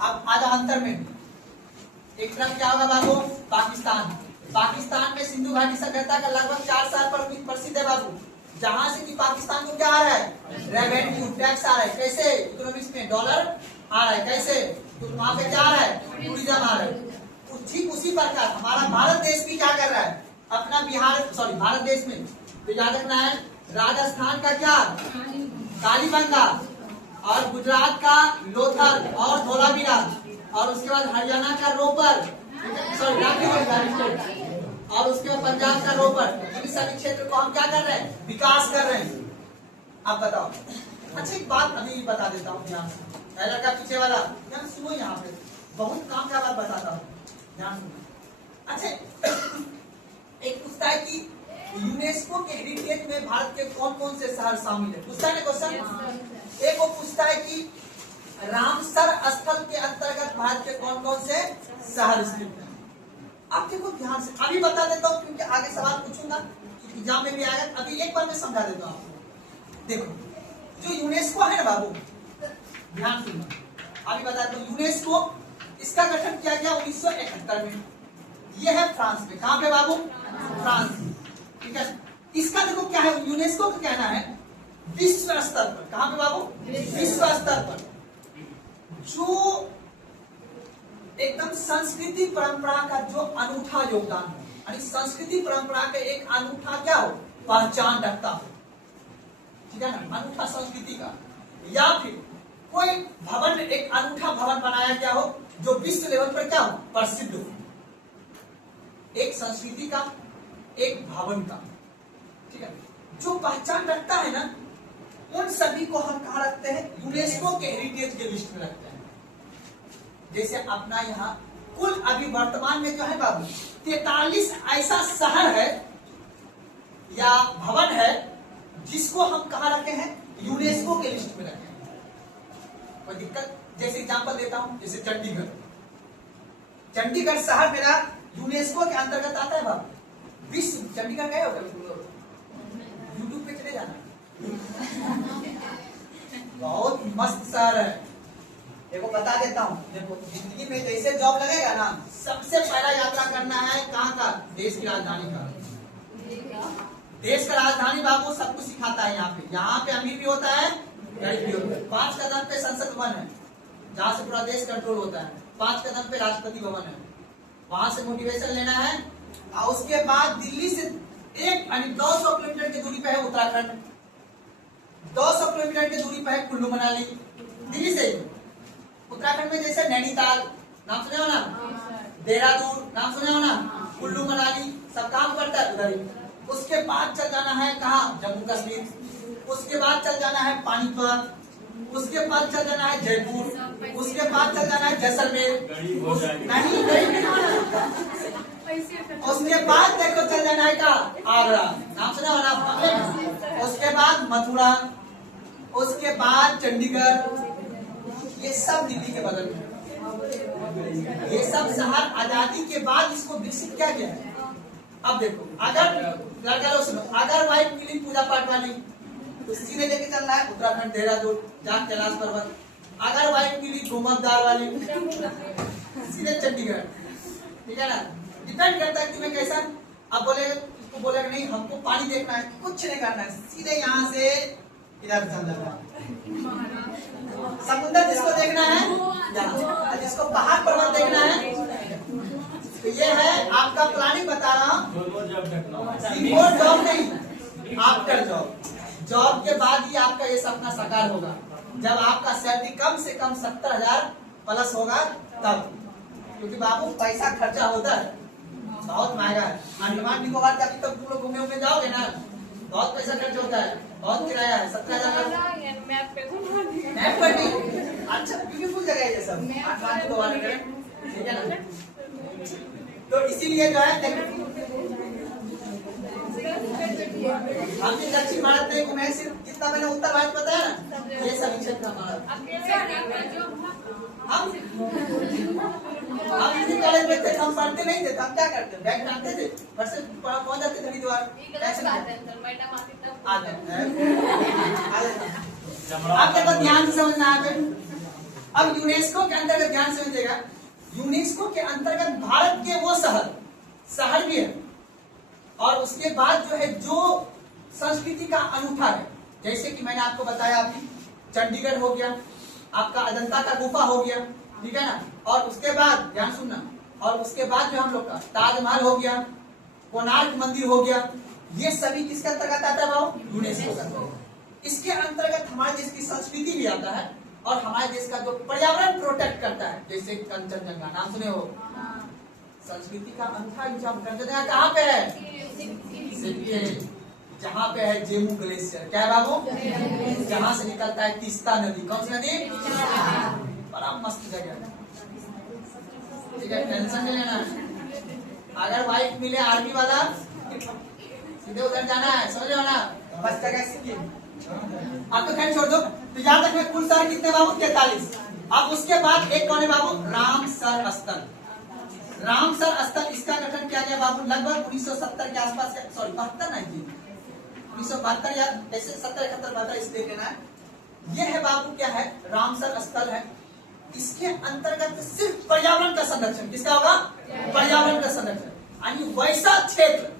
अब आधा अंतर में एक तरफ क्या होगा बाबू, पाकिस्तान में सिंधु घाटी सभ्यता का लगभग 4 साल पर प्रसिद्ध है बाबू, जहां से कि पाकिस्तान को क्या आ रहा है, रेवेन्यू टैक्स आ रहा है। कैसे? इकोनॉमिक्स में डॉलर आ रहा है। कैसे? तो वहां पे क्या आ रहा है, टूरिज्म आ रहा है। ठीक उसी प्रकार हमारा भारत देश भी क्या कर रहा है, अपना भारत देश में तो याद रखना है, राजस्थान का क्या, कालीबंगा, और गुजरात का लोथल और धोलावीरा, और उसके बाद हरियाणा का रोपर, और उसके बाद पंजाब का रोपर, इन सभी क्षेत्र को हम क्या कर रहे हैं, विकास कर रहे हैं। आप बताओ। अच्छा एक बात अभी बता देता हूँ ध्यान से, पहला का पीछे वाला ध्यान सुनो, यहाँ पे बहुत काम का बात बताता हूँ, ध्यान सुनो। अच्छा एक पूछता है कि यूनेस्को के हेरिटेज में भारत के कौन कौन से शहर शामिल है, पूछता है ना क्वेश्चन। एक वो पूछता है कि रामसर स्थल के अंतर्गत भारत के कौन कौन से शहर स्थित है। आप देखो ध्यान से, अभी बता देता हूँ क्योंकि आगे सवाल पूछूंगा, एग्जाम में भी आएगा। अभी एक बार मैं समझा देता हूँ आपको। देखो जो यूनेस्को है ना बाबू, ध्यान सुनना, अभी बताता हूँ। यूनेस्को इसका गठन किया गया 1971 में, यह है फ्रांस में। कहाँ पे बाबू, फ्रांस, ठीक है। इसका देखो क्या है, यूनेस्को का कहना है विश्व स्तर पर, कहाँ पे बाबू, विश्व स्तर पर जो एकदम संस्कृति परंपरा का जो अनूठा योगदान हो, यानी संस्कृति परंपरा का एक अनूठा क्या हो, पहचान रखता हो, ठीक है ना, अनूठा संस्कृति का, या फिर कोई भवन, एक अनूठा भवन बनाया गया हो जो विश्व लेवल पर क्या हो, प्रसिद्ध हो, एक संस्कृति का, एक भवन का, ठीक है, जो पहचान रखता है ना, उन सभी को हम कहा रखते हैं, यूनेस्को के हेरिटेज के लिस्ट में रखते हैं। जैसे अपना यहाँ कुल अभी वर्तमान में जो है बाबू 43 ऐसा शहर है या भवन है जिसको हम कहा रखे हैं, यूनेस्को के लिस्ट में रखे हैं। कोई दिक्कत? जैसे एग्जांपल देता हूं, जैसे चंडीगढ़ शहर मेरा यूनेस्को के अंतर्गत आता है बाबू। विश्व चंडीगढ़ गए हो कभी? यूट्यूब पे चले जाना, बहुत मस्त शहर है। देखो बता देता हूँ, देखो जिंदगी में जैसे जॉब लगेगा ना, सबसे पहला यात्रा करना है कहाँ का, देश की राजधानी का। देश का राजधानी बाबू सब कुछ सिखाता है यहाँ पे अमीर भी होता है, गरीब भी होता है। 5 कदम पे संसद भवन है जहाँ से पूरा देश कंट्रोल होता है, 5 कदम पे राष्ट्रपति भवन है, वहां से मोटिवेशन लेना है। और उसके बाद दिल्ली से 200 किलोमीटर की दूरी पे है उत्तराखंड, 200 किलोमीटर की दूरी पे है कुल्लू मनाली, दिल्ली से। उत्तराखंड में जैसे नैनीताल, नाम सुने हो ना, देहरादून नाम सुने हो ना, कुल्लू मनाली, सब काम करता है उधर ही। उसके बाद चल जाना है कहाँ, जम्मू कश्मीर, उसके बाद चल जाना है पानीपत, उसके बाद चल जाना है जयपुर, उसके बाद चल जाना है जैसलमेर, नहीं उसके बाद देखो चल जाना है का आगरा, नाम सुना हो ना, उसके बाद मथुरा, उसके बाद चंडीगढ़, ये सब दिल्ली के बगल में। ये सब शहर आजादी के बाद इसको विकसित किया गया है। अब देखो अगर सुनो, अगर वाइफ मिली पूजा पाठ वाली तो सीधे लेके चलना है उत्तराखंड, देहरादून, जहाँ कैलाश पर्वत। अगर वाइफ मिली घुमकदार वाली सीधे चंडीगढ़। ठीक है ना, डिपेंड करता है तुम्हें कैसा। अब बोले इसको बोलेगा नहीं हमको पानी देखना है, कुछ नहीं करना है, सीधे यहाँ से इधर चल जाना है। समुद्र जिसको देखना है यहाँ, जिसको पहाड़ पर्वत देखना है, तो ये है आपका प्लानिंग बता रहा हूँ। बिफोर जॉब नहीं, आफ्टर जॉब। जॉब के बाद ही आपका ये सपना साकार होगा, जब आपका सैलरी कम से कम 70,000 प्लस होगा तब। क्योंकि बाबू पैसा खर्चा होता है, बहुत महंगा है। अंडमान निकोबार जाके तब तुम लोग घूमे जाओगे ना, बहुत पैसा खर्च होता है, बहुत किराया है। 70,000 मैप पे घुमा दिया। मैप पर नहीं, अच्छा ब्यूटीफुल जगह है ये सब अंडमान निकोबार में, ठीक है ना। तो इसीलिए जो है हम भी दक्षिण भारत में घूमे, सिर्फ जितना मैंने उत्तर भारत बताया ना, ये सभी क्षेत्र हमारा। हम किसी कॉलेज में थे, हम पढ़ते नहीं थे, हम क्या करते बैग टांगते थे, घर से पहुंच जाते थे हरिद्वार। आपके पास ध्यान से समझना आगे। अब यूनेस्को के अंतर्गत ध्यान से समझिएगा, यूनेस्को के अंतर्गत भारत के वो शहर भी है, और उसके बाद जो है जो संस्कृति का अनूठा है, जैसे कि मैंने आपको बताया अभी चंडीगढ़ हो गया, आपका अजंता का गुफा हो गया, ठीक है ना। और उसके बाद ध्यान सुनना, और उसके बाद जो हम लोग का ताजमहल हो गया, कोणार्क मंदिर हो गया, ये सभी किसके अंतर्गत आता है बाबू? यूनेस्को का। इसके अंतर्गत हमारे देश की संस्कृति भी आता है, और हमारे देश का जो पर्यावरण प्रोटेक्ट करता है, जैसे कंचनजंगा नाम सुने हो, संस्कृति का अनूठा इंजाम। कंचनजंगा कहाँ पे है? सिक्किम है, जहाँ पे है जेमू ग्लेशियर। क्या है बाबू? जहाँ से निकलता है तीस्ता नदी। कौन सी नदी? बड़ा मस्त जगह है, ठीक है, टेंशन नहीं लेना। अगर वाइफ मिले आर्मी वाला, सीधे उधर जाना है, समझ लो ना, बस जगह सिक्किम। आपको खैर छोड़ दो, तो याद रखना कुल शहर कितने बाबू? 43। अब उसके बाद एक कौन है बाबू? रामसर स्थल। रामसर स्थल, इसका गठन किया गया बाबू लगभग 1970 के आसपास, सॉरी 72 नहीं, 1972 या ऐसे 70, 71, 72 इस देख लेना है। ये है बाबू क्या है? रामसर स्थल है। इसके अंतर्गत सिर्फ पर्यावरण का संरक्षण, किसका होगा? पर्यावरण का संरक्षण, यानी वैसा क्षेत्र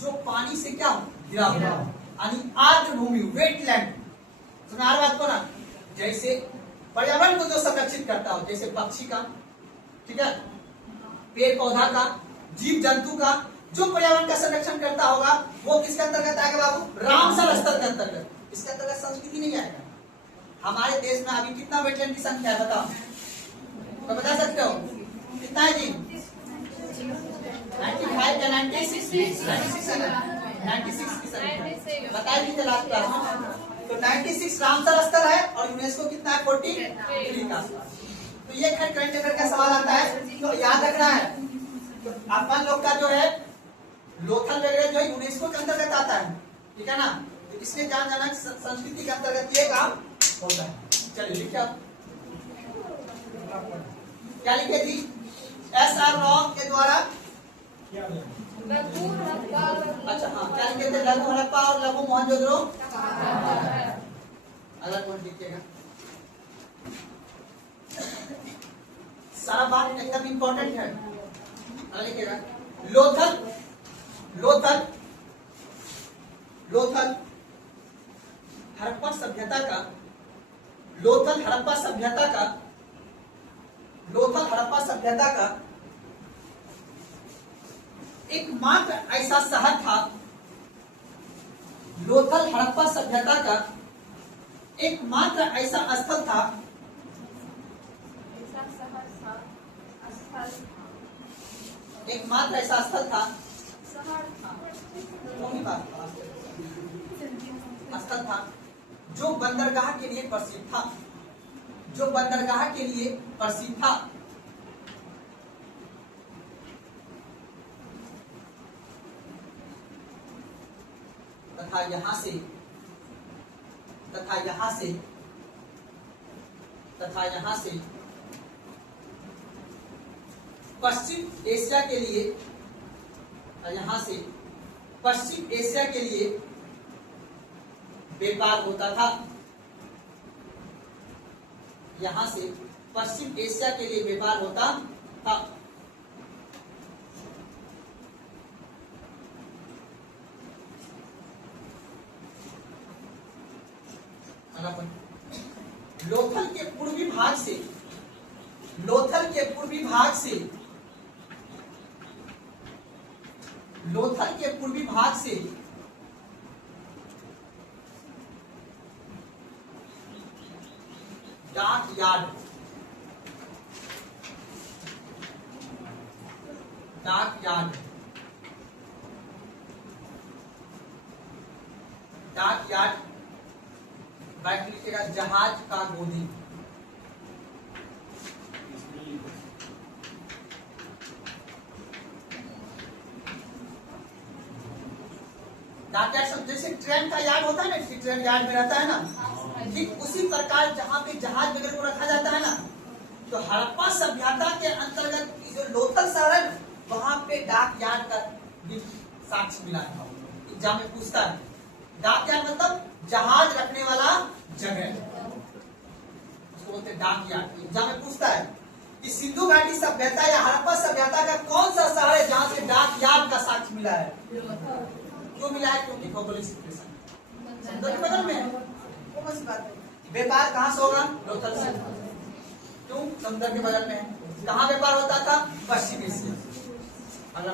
जो पानी से क्या घिरा हुआ, यानी आर्द्र भूमि, वेटलैंड। सुना हर बात को ना, जैसे पर्यावरण को जो संरक्षित करता हो, जैसे पक्षी का, ठीक है, पेड़ पौधा का, जीव जंतु का, जो पर्यावरण का संरक्षण करता होगा, वो किसके अंतर्गत आएगा बाबू? रामसर स्थल के अंतर्गत। इसके अंतर्गत संस्कृति नहीं आएगा। हमारे देश में अभी कितना वेटलैंड की संख्या है बताओ, तो बता सकते हो कितना है जी? 95 या 96? 96 की संख्या बताई थी लास्ट क्लास में। तो 96 रामसर स्थल है, और यूनेस्को कितना है? 43 का। तो ये खैर करंट अफेयर का सवाल आता है, तो याद रखना है। तो अपन लोग का जो है लोथल वगैरह जो है यूनेस्को के अंतर्गत आता है, ठीक है ना। तो इसलिए जान जाना संस्कृति के अंतर्गत ये काम होता है। चलिए लिखिए आप क्या लिखे थी? SR राव के द्वारा, अच्छा हाँ, क्या लिखे थे? लघु हड़प्पा और लघु मोहनजोदड़ो। अलग वर्ड लिखिएगा, सारा बात एकदम इंपॉर्टेंट है। अलग लिखिएगा। लोथल हड़प्पा सभ्यता का, लोथल हड़प्पा सभ्यता का एकमात्र ऐसा शहर था, लोथल हड़प्पा सभ्यता का एकमात्र ऐसा स्थल था, एकमात्र ऐसा स्थल था, स्थल था जो बंदरगाह के लिए प्रसिद्ध था, जो बंदरगाह के लिए प्रसिद्ध था। तथा यहाँ से पश्चिम एशिया के लिए, यहाँ से पश्चिम एशिया के लिए व्यापार होता था। यहाँ से पश्चिम एशिया के लिए व्यापार होता था। भाग से, लोथल के पूर्वी भाग से, लोथल के पूर्वी भाग से डाक यार्ड, डाक यार्ड, डाक यार्ड, बैठ लिखिएगा जहाज का गोदी, डाक यार्ड सब जैसे ट्रेन का यार्ड होता है ना, ट्रेन यार्ड में रहता है ना, ठीक उसी प्रकार जहाँ पे जहाज वगैरह को रखा जाता है ना, तो हड़प्पा सभ्यता के अंतर्गत जो लोथल शहर है वहां पे डाक यार्ड का भी साक्ष्य मिला है। एग्जाम में पूछता है डाक यार्ड मतलब जहाज रखने वाला जगह, उसको बोलते हैं डाक यार्ड। एग्जाम में पूछता है कि सिंधु घाटी सभ्यता या हड़प्पा सभ्यता का कौन सा शहर है जहाँ से डाक यार्ड का साक्ष्य मिला है? क्यों मिला है? क्योंकि भौगोलिक सिचुएशन समुद्र के बगल में है। कौन सी बात है? व्यापार कहाँ से होगा? लोथल से। क्यों? समुद्र के बगल में है। कहाँ व्यापार होता था? पश्चिम एशिया। अगला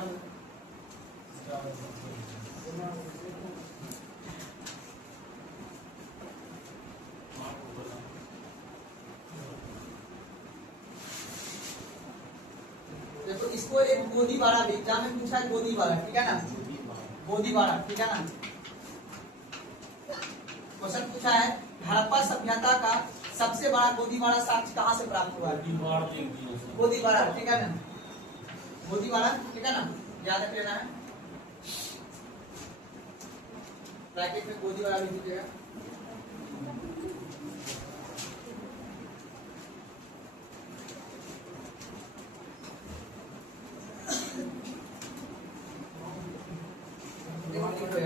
देखो, इसको एक गोदीबाड़ा भी एग्जाम में पूछा है, गोदीबाड़ा, ठीक है ना, गोदीबाड़ा, ठीक है ना। क्वेश्चन पूछा है हड़प्पा सभ्यता का सबसे बड़ा गोदीबाड़ा साक्ष्य कहाँ से प्राप्त हुआ है? गोदीबाड़ा, ठीक है ना, गोदीबाड़ा, ठीक है ना, याद रख लेना है। ब्रैकेट में गोदीबाड़ा लिख दीजिएगा।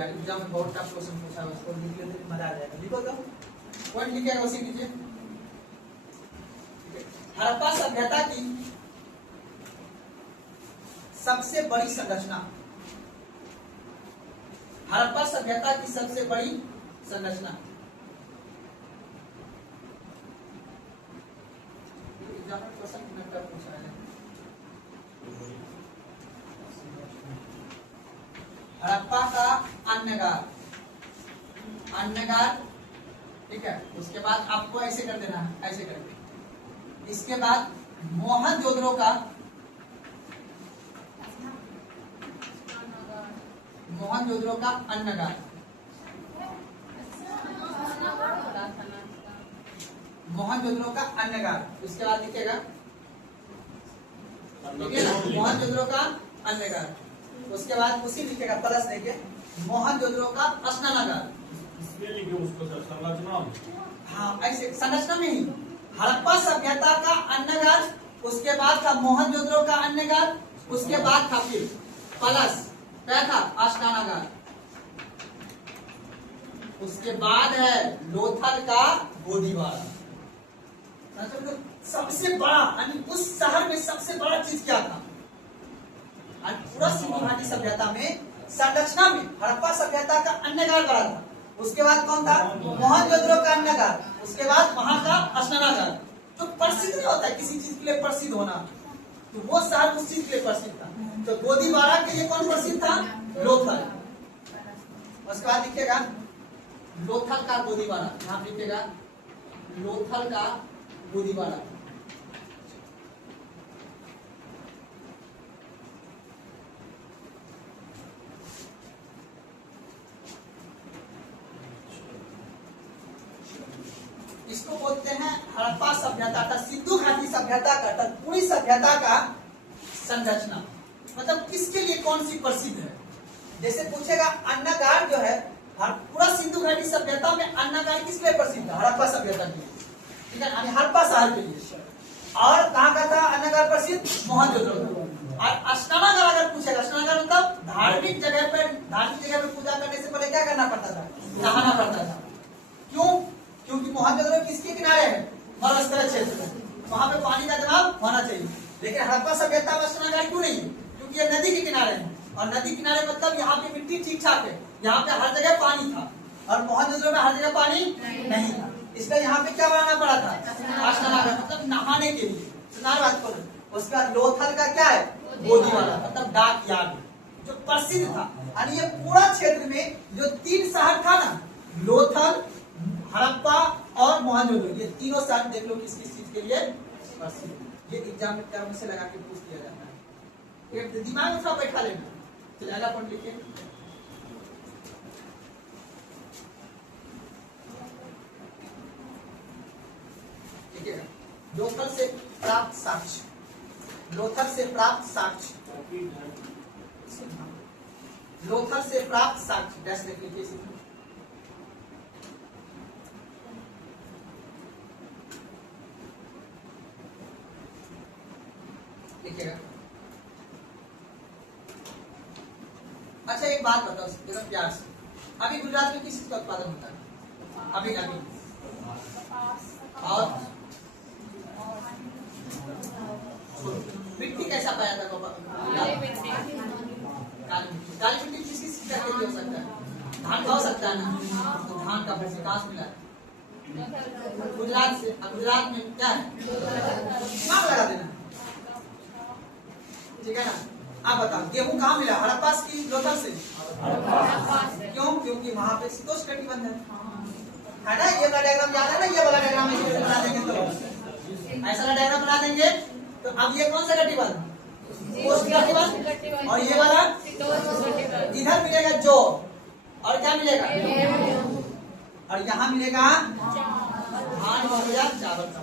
एग्जाम में बहुत टफ क्वेश्चन पूछा है, उसको लिख लेते हैं, मजा आ जाएगा। लिखो तो पॉइंट लिखेगा, उसी कीजिए। हड़प्पा सभ्यता की सबसे बड़ी संरचना, हड़प्पा सभ्यता की सबसे बड़ी संरचना, एग्जाम में क्वेश्चन पूछा है। हड़प्पा का अन्नगार, अन्नगार, ठीक है। उसके बाद आपको ऐसे कर देना है, ऐसे करके। इसके बाद मोहनजोदड़ो का, मोहनजोदड़ो का अन्नगार, मोहनजोदड़ो का अन्नगार। उसके बाद लिखेगा, मोहनजोदड़ो का अन्नगार। उसके बाद उसी लिखेगा प्लस देके मोहनजोदड़ो का स्नानागार। उसको संरचना, हाँ ऐसे संरचना में ही हड़प्पा सभ्यता का अन्नगार, उसके बाद था मोहनजोदड़ो का अन्नगार, उसके बाद था फिर प्लस क्या था? स्नानागार। उसके बाद है लोथल का गोदीबाड़ा। सबसे बड़ा यानी उस शहर में सबसे बड़ा चीज क्या था? पूरा सिंधु घाटी सभ्यता में संरचना में हड़प्पा सभ्यता का अन्नगार बड़ा था। उसके बाद कौन था? मोहनजोदड़ो का अन्नगार। उसके बाद वहां का स्नानागार। जो प्रसिद्ध नहीं होता है किसी चीज के लिए प्रसिद्ध होना, तो वो शहर उस चीज के लिए प्रसिद्ध था। तो गोदीबाड़ा के लिए कौन प्रसिद्ध था? लोथल। उसके बाद लिखेगा लोथल का गोदीबाड़ा, यहाँ लिखेगा लोथल का गोदीबाड़ा। इसको बोलते हैं हड़प्पा सभ्यता का, सिंधु घाटी सभ्यता का, तत्पूर्वी सभ्यता का संरचना। मतलब किसके लिए कौन सी प्रसिद्ध है? जैसे पूछेगा अन्नगार जो है, पूरा सिंधु घाटी सभ्यता में अन्नगार किस लिए प्रसिद्ध है? हड़प्पा सभ्यता के लिए, ठीक है, यानी हड़प्पा शहर के लिए। और कहाँ का था अन्नगार प्रसिद्ध? मोहनजोदड़ो। और स्नानागार अगर पूछेगा, स्नानागार मतलब धार्मिक जगह पर, धार्मिक जगह पर पूजा करने से पहले क्या करना पड़ता था? नहाना पड़ता था। क्यों? क्योंकि मोहनजोदड़ो किसके किनारे है? मरुस्थल क्षेत्र में, वहां पे पानी का दबाव होना चाहिए। लेकिन हड़प्पा सभ्यता में स्नानागार क्यों नहीं? क्योंकि ये नदी के किनारे है, और नदी किनारे मतलब यहाँ पे मिट्टी ठीक ठाक है, यहाँ पे हर जगह पानी था, और मोहनजोदड़ो में हर जगह पानी नहीं था। इसलिए यहाँ पे क्या बनाना पड़ा था, आसनागार, मतलब नहाने के लिए। बात करो। उसके बाद लोथल का क्या है, गोदी वाला, मतलब डाक यार्ड, जो प्रसिद्ध था। और ये पूरा क्षेत्र में जो 3 शहर था ना, लोथल, हड़प्पा और मोहनजोदड़ो, ये तीनों शहर देख लो किस किस चीज के लिए प्रसिद्ध। ये एग्जाम में क्या मुझसे लगा के पूछ दिया जाता है, एक दिमाग में थोड़ा बैठा लेना। चलिए अगला पॉइंट लिखिए। लोथल से प्राप्त साक्ष्य, लोथल से प्राप्त साक्ष्य, लोथल से प्राप्त साक्ष्य, डैश लिख लीजिए इसमें। लिखिएगा। अच्छा एक बात बताओ एकदम प्यार से, अभी गुजरात में किस चीज का उत्पादन होता है, अभी अभी और मिट्टी कैसा पाया था, काली मिट्टी। काली मिट्टी किस किस चीज के लिए हो सकता है, धान का हो सकता है ना, तो धान का विकास मिला गुजरात से। गुजरात में क्या है, दिमाग लगा देना, ठीक है ना। आप बताओ गेहूं कहाँ मिला, हड़प्पा की लोथल से, क्यों, क्योंकि वहां पे शीतोष्ण कटिबंध है ना। ये वाला डायग्राम याद है ना, ये वाला डायग्राम ऐसे बना देंगे तो ऐसा डायग्राम बना देंगे तो अब ये कौन सा कटिबंध, कटिबंध, और ये वाला इधर मिलेगा जो, और क्या मिलेगा, और यहाँ मिलेगा धान हो गया, चावल का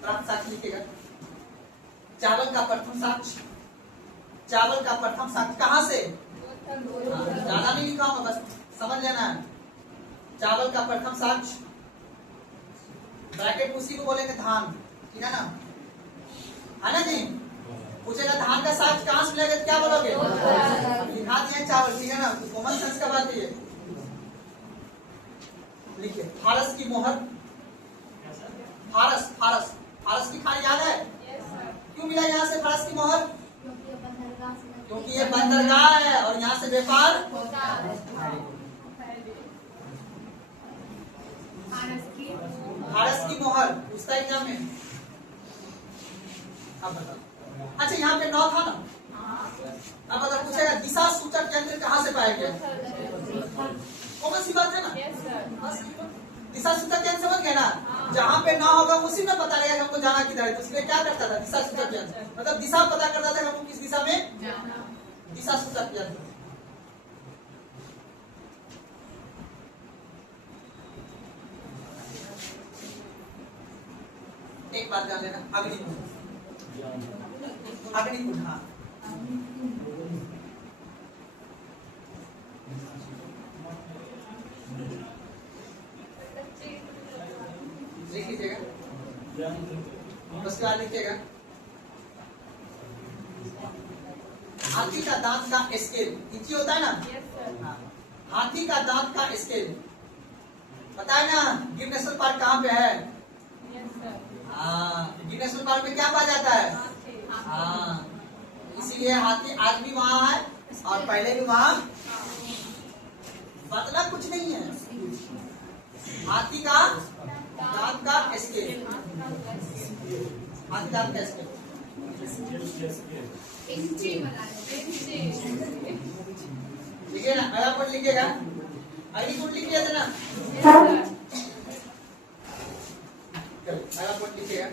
प्राप्त साक्ष्य लिखेगा। चावल का प्रथम साक्ष्य, चावल का प्रथम साक्ष्य कहाँ से, ज्यादा नहीं लिखा होगा, बस समझ लेना है। चावल का प्रथम साक्ष्य, ब्रैकेट उसी को बोलेंगे धान, ठीक है ना जी। पूछेगा धान का साक्ष्य कहाँ से मिलेगा, क्या बोलोगे, लिखा दिए चावल, ठीक है ना, कॉमन सेंस का बात है। लिखिए फारस की मोहर, फारस, फारस, फारस की खान याद है, क्यों मिला यहाँ से फारस की मोहर, क्योंकि ये बंदरगाह है और यहाँ से व्यापार। फारस की मोहर उसका एग्जाम में, अब बताओ। अच्छा यहाँ पे 9 था ना, अब अगर पूछेगा दिशा सूचक यंत्र कहाँ से पाया गया, कौन सी बात है ना, दिशा सूचक यंत्र समझ गए ना, जहाँ पे 9 होगा उसी में पता लगेगा हमको जाना किधर है। तो इसलिए क्या करता था, दिशा सूचक यंत्र, मतलब दिशा पता करता था हमको किस दिशा में, दिशा सूचक यंत्र। एक बात ध्यान देना, अग्निकुंड, अग्निकुंड, हाँ लिख लीजिएगा। उसके बाद लिखिएगा हाथी का दांत का स्केल, इंची होता है ना, हाथी का दांत का स्केल पता है ना, गिर नेशनल पार्क कहाँ पे है, गिर नेशनल पार्क में क्या पाया जाता है, हाँ, इसीलिए हाथी आज भी वहाँ है और पहले भी वहाँ, बदला कुछ नहीं है। हाथी का दांत का स्केल, हाथी दांत का स्केल, लिखिए ना, अगला पॉइंट लिखिएगा, अग्निकुंड लिख लिया था ना, अगला पॉइंट लिखिएगा।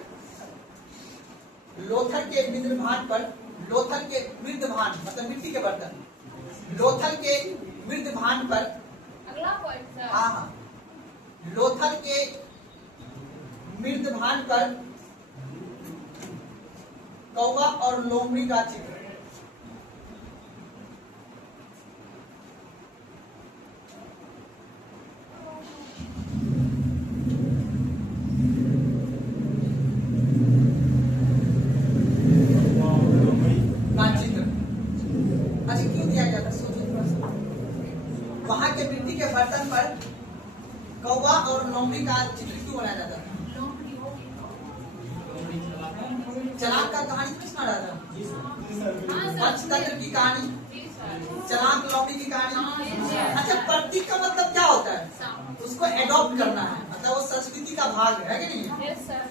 लोथल के मृदभान पर, लोथल के मृदभान मतलब मिट्टी के बर्तन, लोथल के मृदभान पर, अगला पॉइंट सर, हाँ हाँ, लोथल के मृदभान पर कौवा और लोमड़ी का चित्र, वहां के मिट्टी के बर्तन पर कौवा और लोमड़ी का चित्र क्यों बनाया जाता था, चराग का कहानी किस में रहा था, पंचतंत्र की कहानी, चालाक लौंडी की कहानी। अच्छा, प्रतीक का मतलब क्या होता है? उसको एडॉप्ट करना है, मतलब वो संस्कृति का भाग है कि नहीं? Yes sir.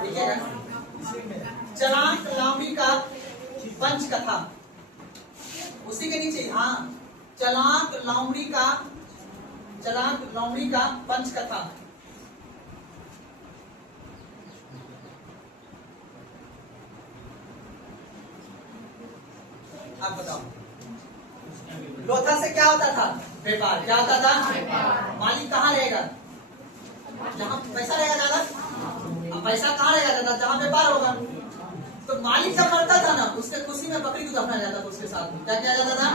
देखिएगा, चालाक लौंडी का पंच कथा, उसी के नीचे, हाँ, चालाक लौंडी का पंच कथा। आप बताओ, लोथा से क्या होता था? व्यापार। क्या होता था? मालिक कहाँ रहेगा? जहाँ पैसा रहेगा ज्यादा। अब पैसा कहाँ रहेगा ज्यादा? जहाँ व्यापार होगा। तो मालिक जब मरता था ना, उसके खुशी में बकरी को दफनाया जाता था, उसके साथ में क्या किया जाता था?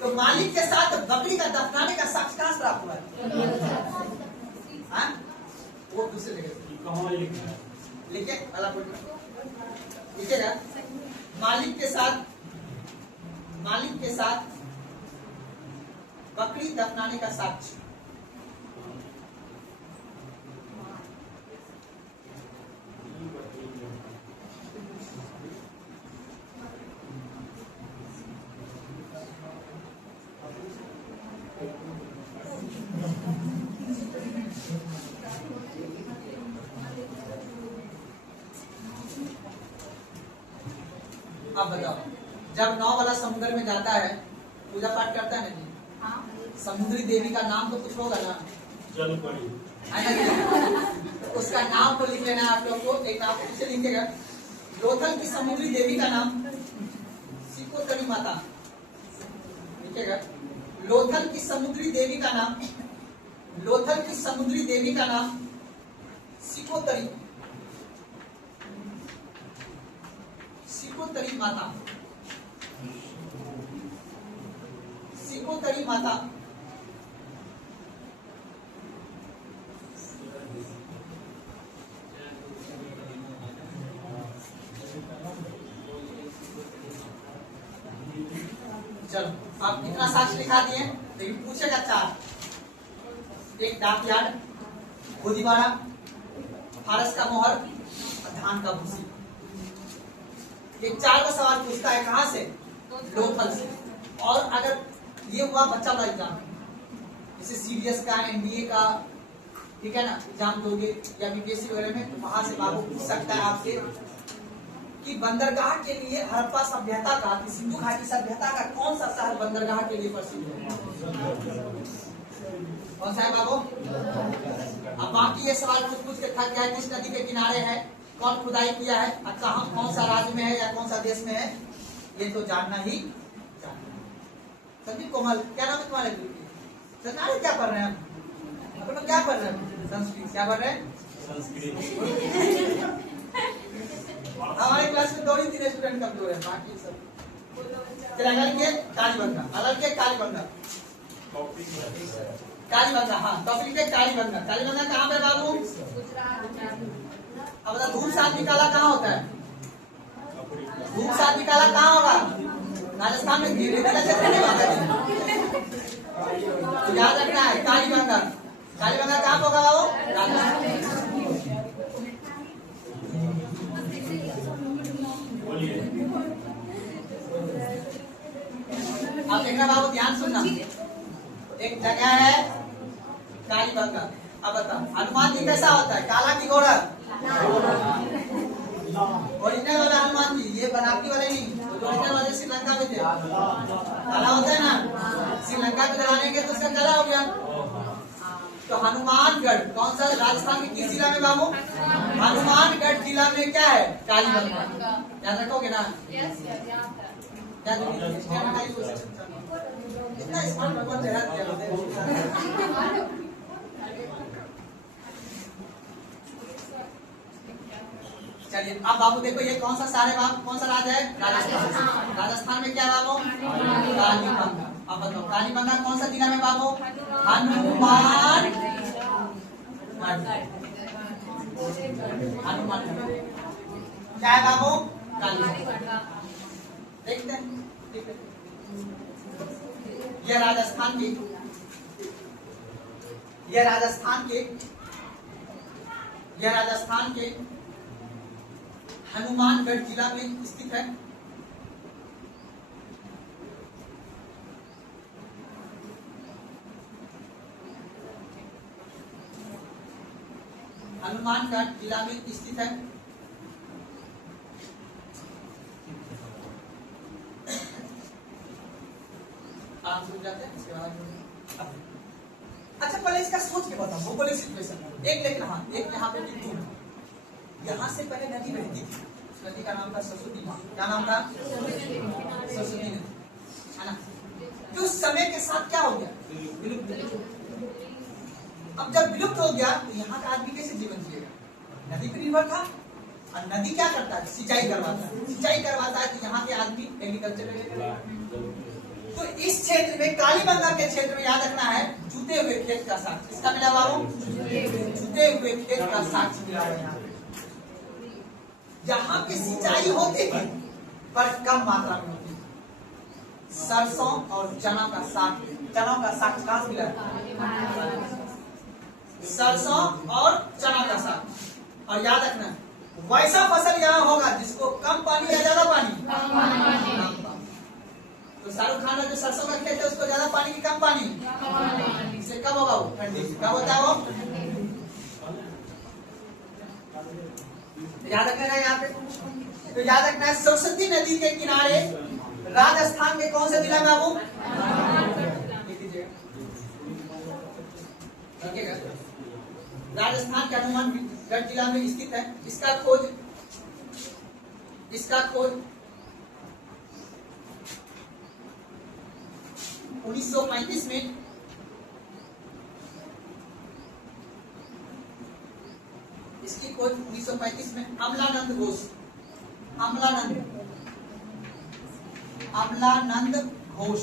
तो मालिक के साथ बकरी का दफनाने का साक्ष्य कहाँ से प्राप्त हुआ है? हाँ? वो दूसरे जगह कहाँ लिखा है? लिखिए, अलग लिखिएगा, मालिक के साथ बकरी दफनाने का साक्ष्य। अब बताओ, जब नाव वाला समुद्र में जाता है, पूजा पाठ करता है ना जी, समुद्री देवी का नाम तो कुछ होगा ना? जल पड़ी। है ना? तो उसका नाम तो लिख लेना है आप लोग को। एक नाम पीछे लिखिएगा, लोथल की समुद्री देवी का नाम सिकोतरी माता। लिखिएगा, लोथल की समुद्री देवी का नाम, लोथल की समुद्री देवी का नाम सिकोतरी, सिकोतरी माता, सिकोतरी माता। चलो, आप इतना साक्ष्य लिखा दिए, लेकिन पूछेगा चार। एक डाक यार्ड, गोदीबाड़ा, फारस का मोहर और धान का भूसी। एक चार का सवाल पूछता है, कहां से? लोथल से। और अगर ये हुआ बच्चा वाला एग्जाम, जैसे सीडीएस का, एनडीए का, ठीक है ना, एग्जाम दोगे या बीपीएससी वगैरह में, तो वहां से बाबू पूछ सकता है आपसे कि बंदरगाह के लिए हड़प्पा सभ्यता का, सिंधु घाटी सभ्यता का कौन सा शहर बंदरगाह के लिए प्रसिद्ध है? कौन सा है बाबू? अब बाकी ये सवाल पूछ के थक गया, किस नदी के किनारे है, कौन खुदाई किया है, और कहाँ, कौन सा राज्य में है या कौन सा देश में है, ये तो जानना ही जानना। संदीप कोमल, क्या नाम है तुम्हारे? सरनारे क्या पढ़ रहे हैं? अपन लोग क्या पढ़ रहे हैं? संस्कृत। क्या पढ़ रहे हैं? संस्कृत। हमारे क्लास में 2 ही 3 स्टूडेंट कमजोर है, बाकी सब अलग के कालीबंगा, अलग के कालीबंगा, कालीबंगा। हाँ, टॉपिक के कालीबंगा। कालीबंगा कहाँ पे बाबू? अब बता, धूप साथ निकाला कहाँ होता है? धूप साथ निकाला कहाँ होगा? राजस्थान में धीरे क्षेत्र में होता है। तो याद रखना है, कालीबंगा। कालीबंगा कहाँ होगा बाबू? राजस्थान। अब देखना बाबू, ध्यान सुनना। एक जगह है कालीबंगा। अब बता, हनुमान जी कैसा होता है? काला की गोरा? ओरिजिनल वाला हनुमान जी, ये बनावटी वाले नहीं। ओरिजिनल वाले श्रीलंका में थे, काला होता है ना। श्रीलंका को जलाने के तो उसका काला हो गया। तो हनुमानगढ़ कौन सा, राजस्थान के किस जिला में बाबू? हनुमानगढ़ जिला में क्या है? कालीबंगा। याद रखोगे ना? इतना स्मार्ट भगवान चढ़ा दिया। चलिए, अब बाबू देखो, ये कौन सा शहर है बाबू? कौन सा राज्य है? राजस्थान। राजस्थान में क्या बाबू? कालीबंगा। अब बताओ, कालीबंगा कौन सा जिला में बाबू? हनुमान। हनुमान क्या है बाबू? कालीबंगा। देखते हैं, यह राजस्थान के, यह राजस्थान के हनुमानगढ़ जिला में स्थित है। हनुमानगढ़ जिला में स्थित है। आप सुन जाते हैं इसके बाद। अच्छा पहले इसका सोच के बताओ भौगोलिक सिचुएशन। एक लेकिन हाँ एक यहाँ पे बिंदु है। यहाँ से पहले नदी बहती थी, उस नदी का नाम था सरस्वती माँ। क्या नाम था? सरस्वती नदी, है ना। तो उस समय के साथ क्या हो गया? विलुप्त। अब जब विलुप्त हो गया तो यहाँ का आदमी कैसे जीवन जिएगा? नदी पर निर्भर था। और नदी क्या करता है? सिंचाई करवाता है। सिंचाई करवाता है तो यहाँ के आदमी एग्रीकल्चर में। तो इस क्षेत्र में कालीबंगा के क्षेत्र में याद रखना है जूते हुए खेत का साक्ष्य। इसका मिला बाबू? जूते हुए खेत का साक्ष्य मिला है। यहाँ पे सिंचाई होती थी पर कम मात्रा में होती थी। सरसों और चना का साग, चना का साग कहाँ से मिला? सरसों और चना का साग। और याद रखना वैसा फसल यहाँ होगा जिसको कम पानी या ज्यादा पानी? कम पानी। तो शाहरुख खान का जो सरसों का खेत है उसको ज्यादा पानी की कम पानी? इससे कब होगा वो? ठंडी। कब होता है वो? याद रखना है यहाँ पे। तो याद रखना है सरस्वती नदी के किनारे राजस्थान के कौन से जिला में बाबू? राजस्थान के हनुमानगढ़ जिला में स्थित है। इसका खोज 1935 में इसकी खोज 1935 में अमलानंद घोष घोष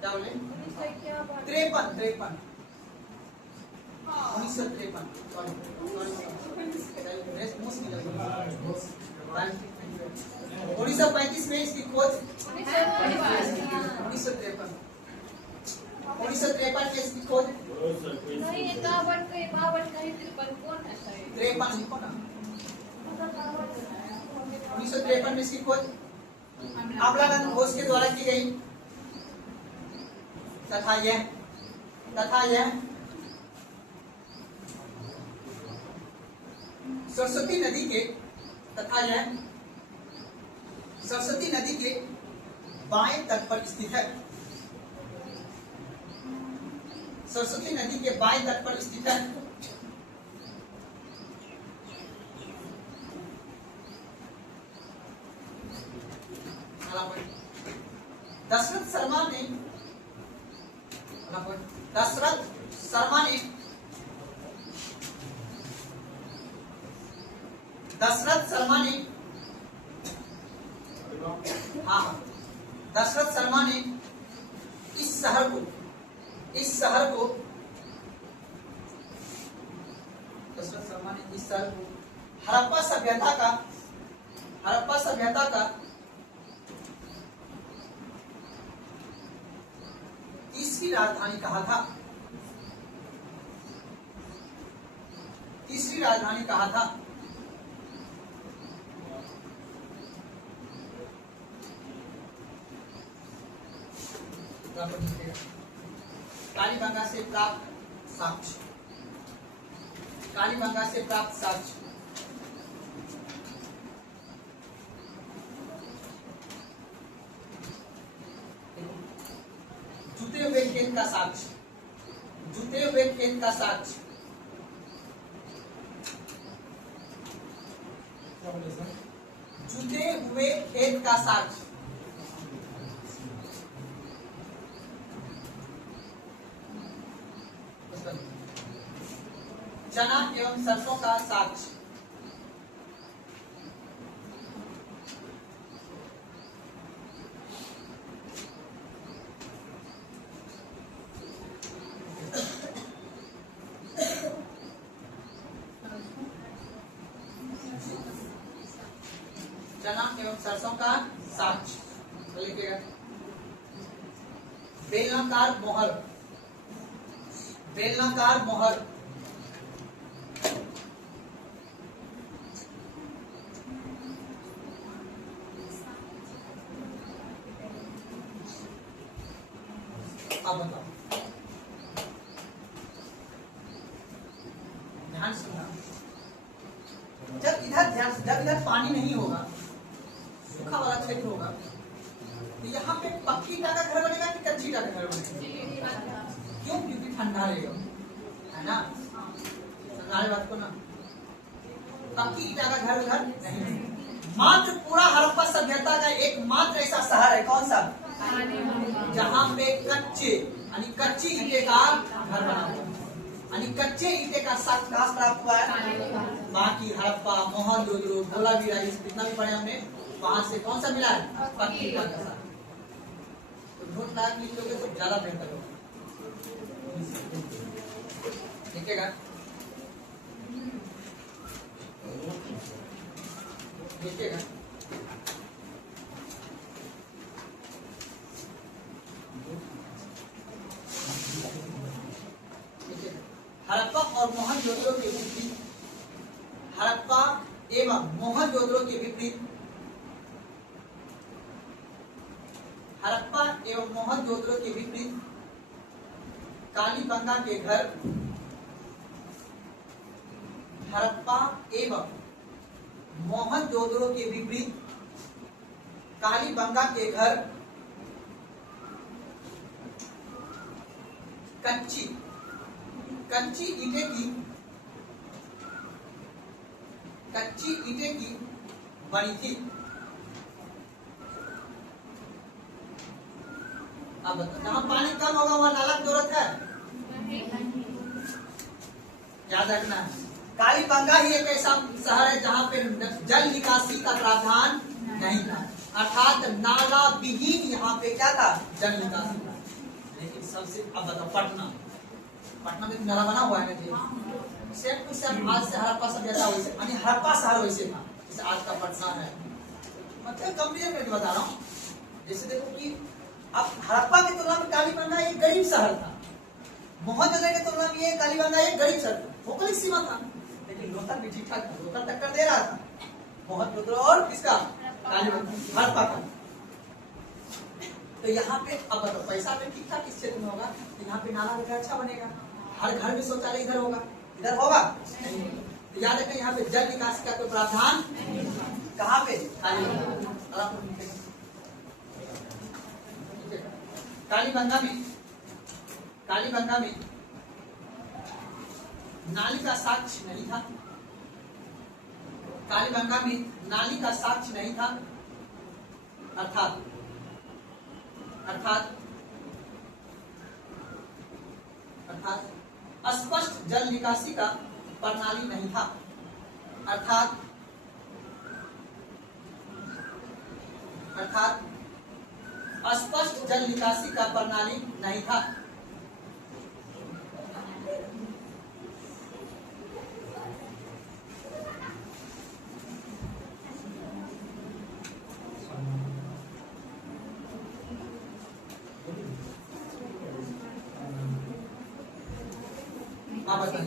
क्या बोले? 1935 में इसकी खोज 1953 में इसकी खोज 1953 में इसकी खोज अमलानंद घोष के द्वारा की गई। तथा यह सरस्वती नदी के बाएं तट पर स्थित है। सरस्वती नदी के बाएं तट पर स्थित है। दशरथ शर्मा ने इस शहर को हड़प्पा सभ्यता का तीसरी राजधानी कहा था। कालीबंगा से प्राप्त साक्ष्य जूते हुए खेत का साक्ष्य जूते हुए खेत का साक्ष्य चना एवं सरसों का साक्ष्य चना एवं सरसों का साक्ष्य लिखिएगा। बेलनाकार मोहर अब बताओ ध्यान से सुनना। जब इधर पानी नहीं होगा, सूखा वाला क्षेत्र होगा, तो यहाँ पे पक्की ईटा का घर बनेगा कि कच्ची ईटा का घर बनेगा? क्यों? क्योंकि ठंडा रहेगा, है ना? समझा रहे बात को ना? पक्की ईटा का घर उधर नहीं है। मात्र पूरा हड़प्पा सभ्यता का एकमात्र ऐसा शहर है, कौन सा? जहाँ पे कच्चे यानी कच्ची ईटे का घर बना हुआ है, यानी कच्चे ईटे का साक्ष्य प्राप्त हुआ है। बाकी हड़प्पा, मोहनजोदड़ो, धोलावीरा, जितना भी पढ़े हमने, वहां से कौन सा मिला है? पक्की ईटा का साथ। तो ढूंढ लाख लिख लोगे तो ज्यादा बेहतर होगा। देखिएगा, देखिएगा, हड़प्पा और मोहनजोदड़ो के विपरीत, हड़प्पा एवं मोहनजोदड़ो के विपरीत, हड़प्पा एवं मोहनजोदड़ो के विपरीत कालीबंगा के घर, हड़प्पा एवं मोहनजोदड़ो के विपरीत कालीबंगा के घर कच्ची ईटे की बनी थी। अब बताओ, जहाँ पानी कम होगा वहाँ नाला की जरूरत है? याद रखना है, कालीबंगा ही एक ऐसा शहर है जहाँ पे जल निकासी का प्रावधान नहीं था, अर्थात नाला विहीन यहाँ पे क्या था? जल निकासी था। लेकिन सबसे अब बताओ, पटना में नाला बना हुआ है ना, सेम टू सेम आज से हड़प्पा सभ्यता वैसे, यानी हड़प्पा शहर वैसे था जैसे आज का पटना है। मतलब कंपेयर करके बता रहा हूँ। जैसे देखो कि अब हड़प्पा की तुलना में कालीबंगा एक गरीब शहर था, मोहनजोदड़ो की तुलना में कालीबंगा एक गरीब शहर था, भौगोलिक सीमा था, लेकिन लोथल भी ठीक ठाक था, लोथल टक्कर दे रहा था मोहनजोदड़ो और किसका? कालीबंगा, हड़प्पा का। तो यहाँ पे अब बताओ, पैसा पे ठीक ठाक किस क्षेत्र में होगा? तो यहाँ पे नाला वगैरह अच्छा बनेगा, हर घर में शौचालय इधर होगा, इधर होगा नहीं। तो याद रखें, यहाँ पे जल निकासी का कोई प्रावधान कहाँ पे? कालीबंगा में नाली का साक्ष्य नहीं था, कालीबंगा में नाली का साक्ष्य नहीं था, अर्थात स्पष्ट जल निकासी का प्रणाली नहीं था, अर्थात स्पष्ट जल निकासी का प्रणाली नहीं था।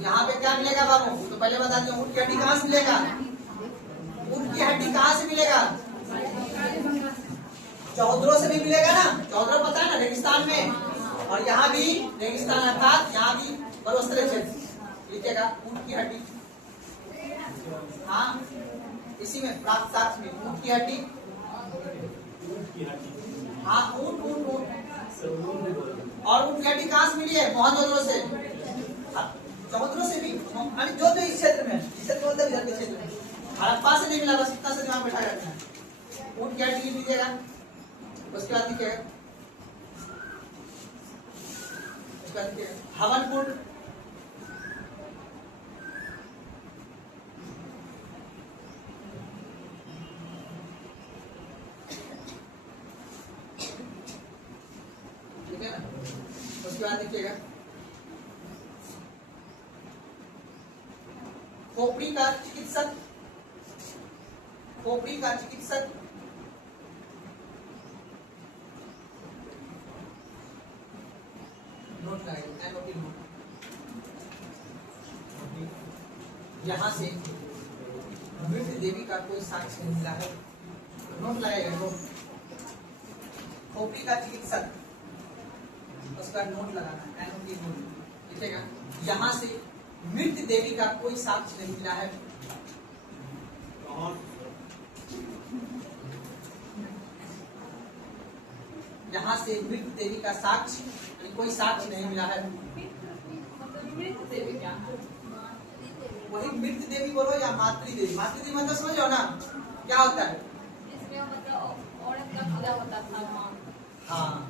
यहाँ पे क्या मिलेगा बाबू? तो पहले बता दिया, ऊँट की हड्डी कहाँ से मिलेगा? ऊँट की हड्डी कहाँ से मिलेगा? चौधरों से भी मिलेगा ना, चौधर पता है ना, रेगिस्तान में, और यहाँ भी रेगिस्तान, अर्थात यहाँ भी मरुस्थलीय क्षेत्र। लिखिएगा ऊँट की हड्डी, हाँ इसी में प्राप्त साक्ष्य में ऊँट की हड्डी, हाँ ऊँट और ऊँट की हड्डी कहाँ से मिली है? मोहनजोदड़ो से, चौधरों से भी, जो इस क्षेत्र में, इस क्षेत्र में हड़प्पा से नहीं मिला, बस इतना से दिमाग बैठा रहता है। ऊँट की हड्डी लीजिएगा, उसके बाद लिखिएगा, हवन कुंड, ठीक है ना? उसके बाद लिखिएगा खोपड़ी का चिकित्सक, नोट लगाइए, एनओटी नोट। यहाँ से मृत देवी का कोई साक्ष्य नहीं मिला है, नोट लगाएगा। खोपड़ी का चिकित्सक, उसका नोट लगाना, एनओटी नोट लिखेगा। यहाँ से मृत देवी का कोई साक्ष्य नहीं मिला है। कहाँ यहाँ से मृत देवी का साक्ष्य कोई साक्ष्य नहीं मिला है। मतलब मृत देवी क्या है? वही मृत देवी बोलो या मातृ देवी। मातृ देवी मतलब समझ लो ना क्या होता है। इसमें मतलब औरत का पूजा होता था वहाँ। हाँ,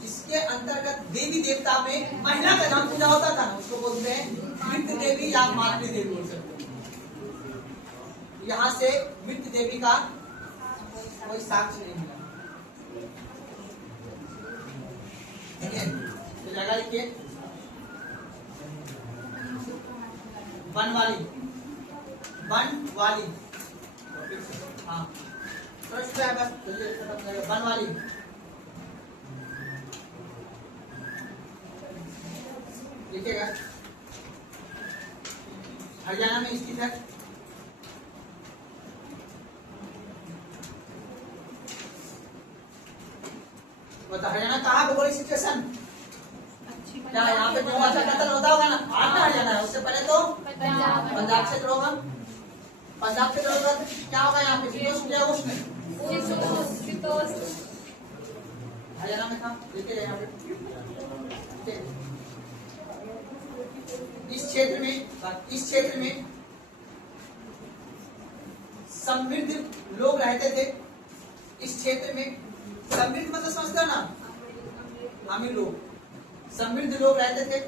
जिसके अंतर्गत देवी देवता में महिला का नाम पूजा होता था ना, उसको बोलते हैं मृत देवी या मातृ देवी बोल सकते हैं। यहाँ से मृत देवी का कोई साक्ष्य नहीं मिला। ठीक है, तो जगह लिखिए बनवाली। बनवाली, हाँ फर्स्ट है बस बनवाली। लिखिएगा, हरियाणा में स्थित है। बता हरियाणा कहाँ भौगोलिक सिचुएशन क्या है? यहाँ पे जो अच्छा कत्ल होता होगा ना, आज ना हरियाणा है, उससे पहले तो पंजाब क्षेत्र होगा। पंजाब क्षेत्र होगा तो क्या होगा यहाँ पे? शीतोष्ण या उष्ण? हरियाणा में था, देखिए यहाँ पे इस क्षेत्र में समृद्ध लोग रहते थे। इस क्षेत्र में समृद्ध मतलब समझते हो ना, अमीर लोग, समृद्ध लोग रहते थे।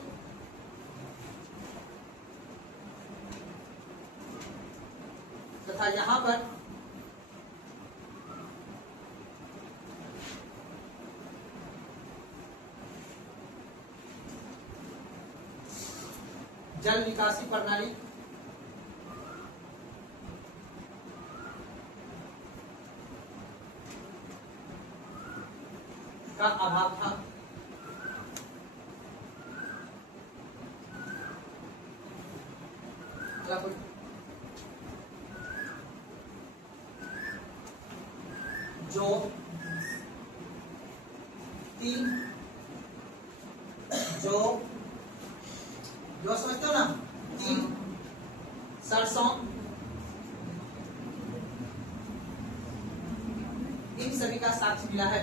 तथा यहाँ पर जल निकासी प्रणाली का अभाव था। जो समझते हो ना, तिल, सरसों, इन सभी का साक्ष्य मिला है।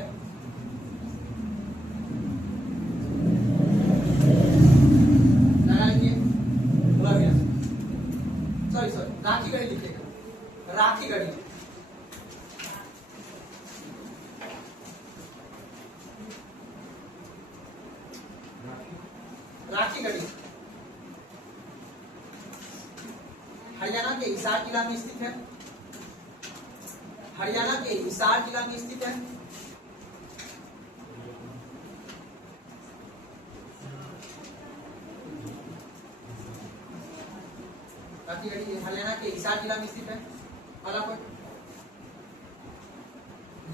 सॉरी राखी गढ़ी लिखिएगा, राखी गढ़ी। राखी गढ़ी हरियाणा के हिसार जिला में स्थित है। हरियाणा के हिसार जिला में स्थित है। राखी गढ़ी हरियाणा के हिसार जिला में स्थित है।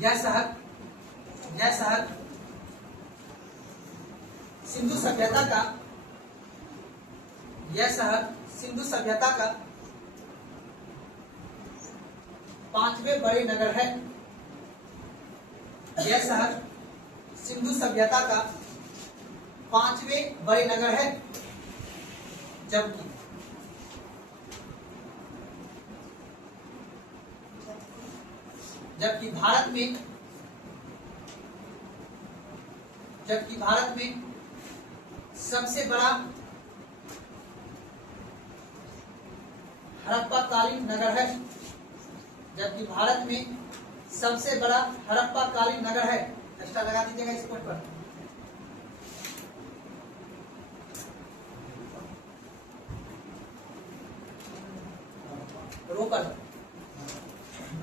यह शहर सिंधु सभ्यता का 5वें बड़े नगर है। यह शहर सिंधु सभ्यता का 5वें बड़े नगर है। जबकि भारत में सबसे बड़ा हड़प्पाकालीन नगर है। जबकि भारत में सबसे बड़ा हड़प्पाकालीन नगर है। एक्स्ट्रा लगा दीजिएगा इस पॉइंट पर।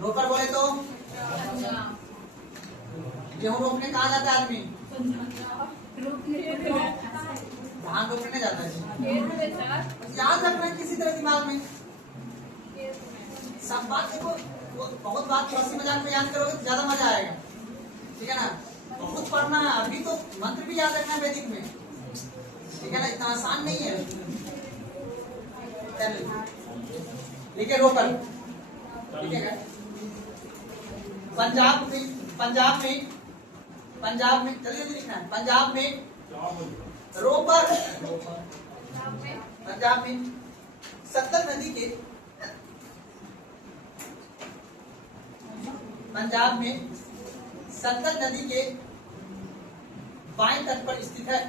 रोपर बोले तो गेहूं रोपने कहाँ जाता है आदमी? धान रोपने जाता है। याद रखना है किसी तरह दिमाग में सब बात। देखो बहुत बात हंसी मजाक में याद करोगे तो ज्यादा मजा आएगा। ठीक है ना, बहुत पढ़ना है। अभी तो मंत्र भी याद रखना है वैदिक में। ठीक है ना, इतना आसान नहीं है। ठीक है, रोपर। ठीक है, पंजाब में जल्दी लिखना है। पंजाब में रोपर, पंजाब में सतलज नदी के पंजाब में सतलज नदी के बाएं तट पर स्थित है।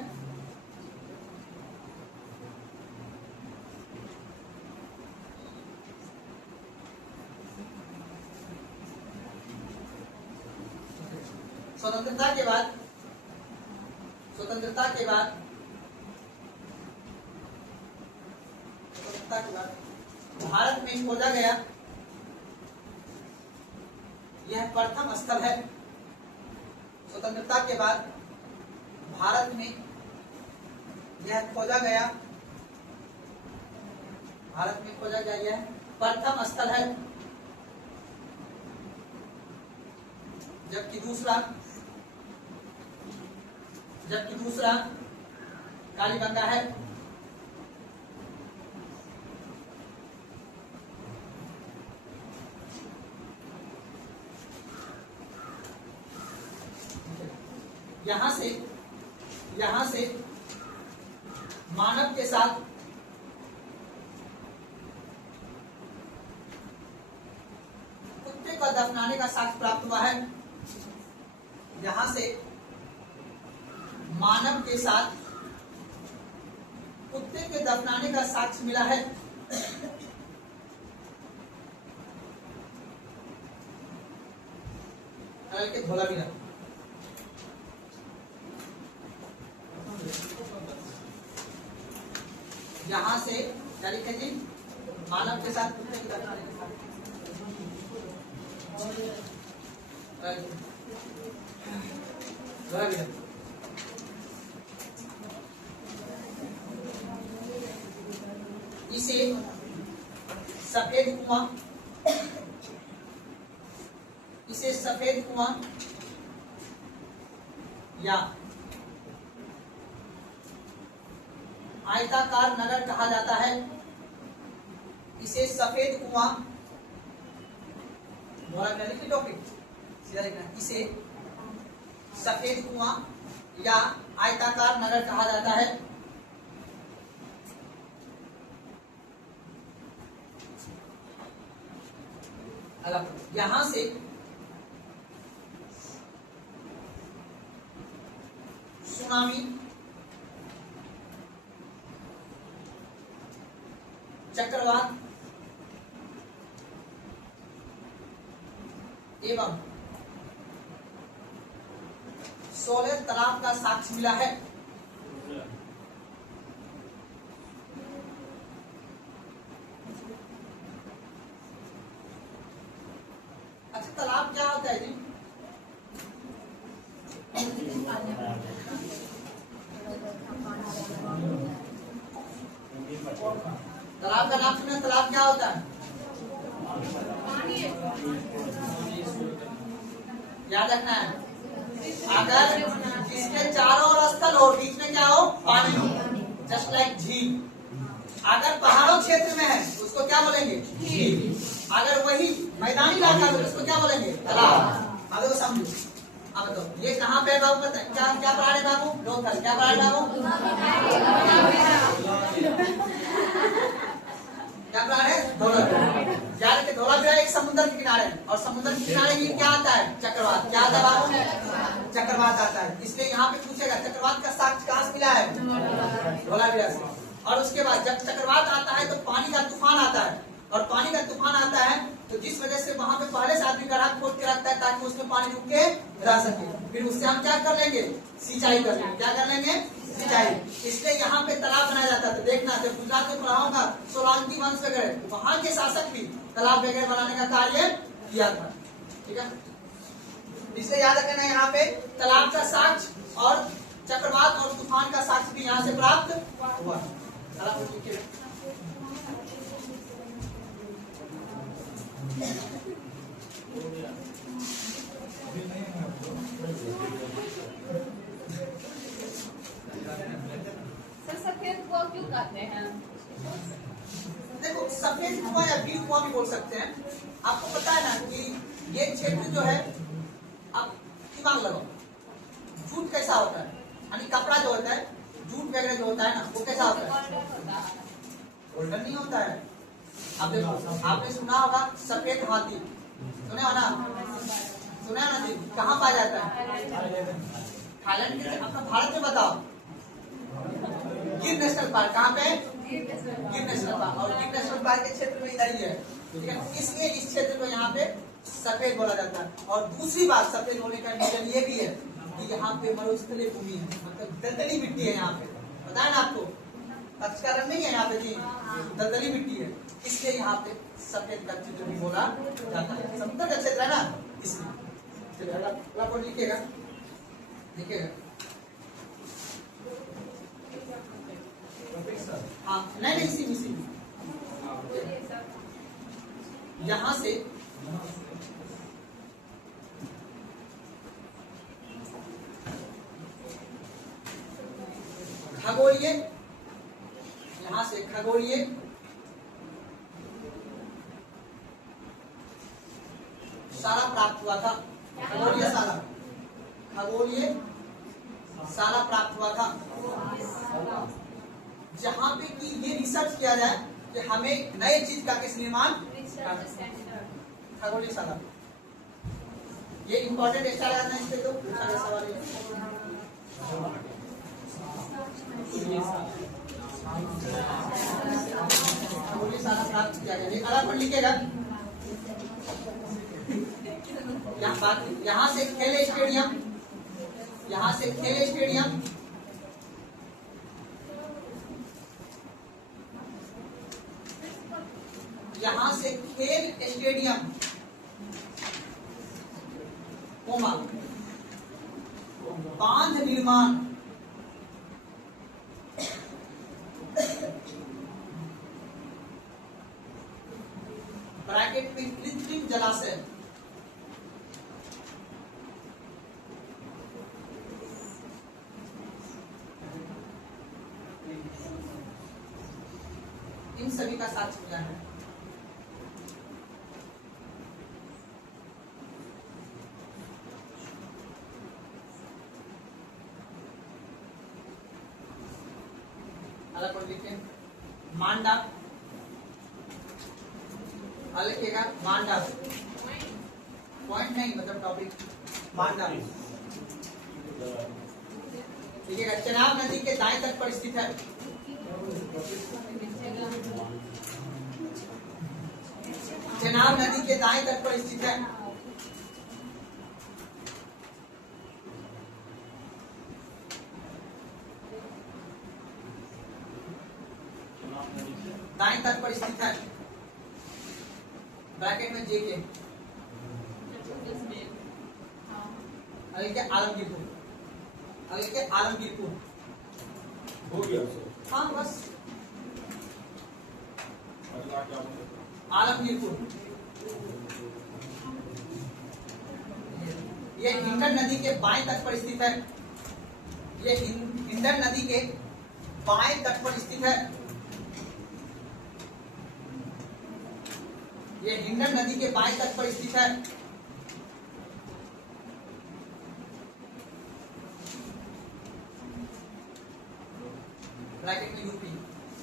स्वतंत्रता के बाद भारत में खोजा गया यह प्रथम स्थल है। स्वतंत्रता के बाद भारत में यह खोजा गया यह प्रथम स्थल है। जबकि दूसरा कालीबंगा है। यहां से मानव के साथ कुत्ते को दफनाने का साक्ष्य प्राप्त हुआ है। यहां से मानव के साथ कुत्ते के दफनाने का साक्ष्य मिला है। के धोला भी रहा। यहां से क्या लिखे जी, मानव के साथ कुत्ते के दफनाने के साक्ष्य। धोला भी रहा। इसे सफेद कुआं या आयताकार नगर कहा जाता है। इसे सफेद कुआं इसे सफेद कुआं या आयताकार नगर कहा जाता है। यहां से सुनामी, चक्रवात एवं 16 तालाब का साक्ष्य मिला है। अच्छा, तालाब क्या होता है जी? तालाब का नाम सुना? तालाब क्या होता है? याद रखना है। अगर इसके चारों ओर स्थल हो, बीच में क्या हो? पानी हो, जस्ट लाइक झील। अगर पहाड़ों क्षेत्र में है उसको क्या बोलेंगे? झील। अगर वही मैदानी इलाका में उसको क्या बोलेंगे? तालाब। अब तो समझो। अब तो ये कहाँ पे बाबू? पता क्या क्या प्राणी बाबू? लोथल। क्या प्राणी बाबू? क्या प्राणी है? धौलावीरा। के धौलावीरा एक समुद्र के किनारे है और समुद्र के किनारे ये क्या आता है? चक्रवात। क्या आता है बाबू? चक्रवात आता है। इसलिए यहाँ पे पूछेगा चक्रवात का साक्ष्य कहाँ से मिला है? धौलावीरा से। और उसके बाद जब चक्रवात आता है तो पानी का तूफान आता है, और पानी का तूफान आता है तो जिस वजह से वहां पे पहले से आदमी गड्ढा खोद के रखता है ताकि उसमें पानी रुक के रह सके। फिर उससे हम क्या कर लेंगे? सिंचाई कर लेंगे। क्या कर लेंगे? सिंचाई। इसलिए यहाँ पे तालाब बनाया जाता है। तो देखना, जब गुजरात में पढ़ा होगा सोलंकी वंश वगैरह, वहां के शासक भी तालाब वगैरह बनाने का कार्य किया था। ठीक है, इसलिए याद रखना यहाँ पे तालाब का साक्ष्य और चक्रवात और तूफान का साक्ष्य भी यहाँ से प्राप्त हुआ। सफेद कुआं क्यों कहते हैं? देखो, सफेद कुआं या ब्लू कुआं भी बोल सकते हैं। आपको पता है ना कि ये क्षेत्र जो है, आप दिमाग लगाओ, जूट कैसा होता है, यानी कपड़ा जो होता है, जूट वगैरह जो होता है ना, वो कैसा होता है? गोल्डन नहीं होता है। अब देखो, आपने सुना होगा सफेद हाथी, सुना हो ना? सुना है ना जी? कहाँ पाया जाता है? थाईलैंड के, अपना भारत में बताओ। गिर नेशनल पार्क कहाँ पे? गिर नेशनल पार्क। और गिर नेशनल पार्क के क्षेत्र में इधर ही है, ठीक है। इसलिए इस क्षेत्र को यहाँ पे सफेद बोला जाता है। और दूसरी बात सफेद होने का रीजन ये भी है कि यहाँ पे मरुस्थलीय भूमि है, मतलब दलदली मिट्टी है यहाँ पे, पता है ना आपको? पक्षकारण नहीं है यहाँ पे जी, दलदली मिट्टी है, इसलिए यहाँ पे सफेद का चित्र भी बोला जाता है। समतल का क्षेत्र है ना, इसलिए। चलिए अगला पॉइंट लिखिएगा, लिखिएगा। हाँ नहीं, इसी यहाँ से खगोलीय, यहाँ से खगोलीय सारा प्राप्त हुआ था। खगोलीय सारा प्राप्त हुआ था, जहाँ पे कि ये रिसर्च किया जाए कि हमें नए चीज का किस निर्माण। खगोलीय साला, ये इंपॉर्टेंट एक्स्ट्रा लगाना है इस पे, तो पूछा गया सवाल है। खगोलीय साला प्राप्त किया गया, अलग पर लिखेगा। यहाँ से खेल स्टेडियम, यहाँ से खेल स्टेडियम, यहाँ से खेल स्टेडियम, बांध निर्माण, ब्रैकेट में कृत्रिम जलाशय, इन सभी का साक्ष्य मिला है। अलग पढ़ लिखे मांडा, अलग लिखेगा मांडा, पॉइंट नहीं मतलब टॉपिक मांडा, ठीक है। चेनाब नदी के दाएं तट पर स्थित है। चेनाब नदी के दाएं तट पर स्थित है। दाएं तट पर स्थित है, ब्रैकेट में जे के। अगले के आलमगीरपुर, अगले के आलमगीरपुर हो गया सर। हाँ बस अगला क्या बोले? आलमगीरपुर। ये हिंडन नदी के बाएं तट पर स्थित है। ये हिंडन नदी के बाएं तट पर स्थित है। ये हिंडन नदी के बाएं तट पर स्थित है। ब्रैकेट में यूपी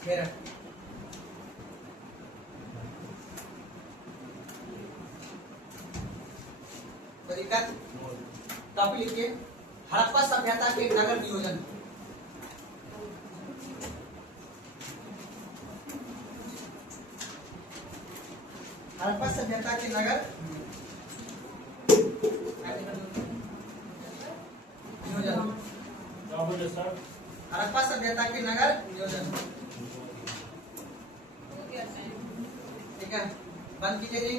मेरठ। टॉपिक लिखिए हड़प्पा सभ्यता के नगर नियोजन। हड़प्पा सभ्यता के नगर नियोजन। क्या बोले सर? हड़प्पा सभ्यता के नगर नियोजन, ठीक है। बंद कीजिए जी।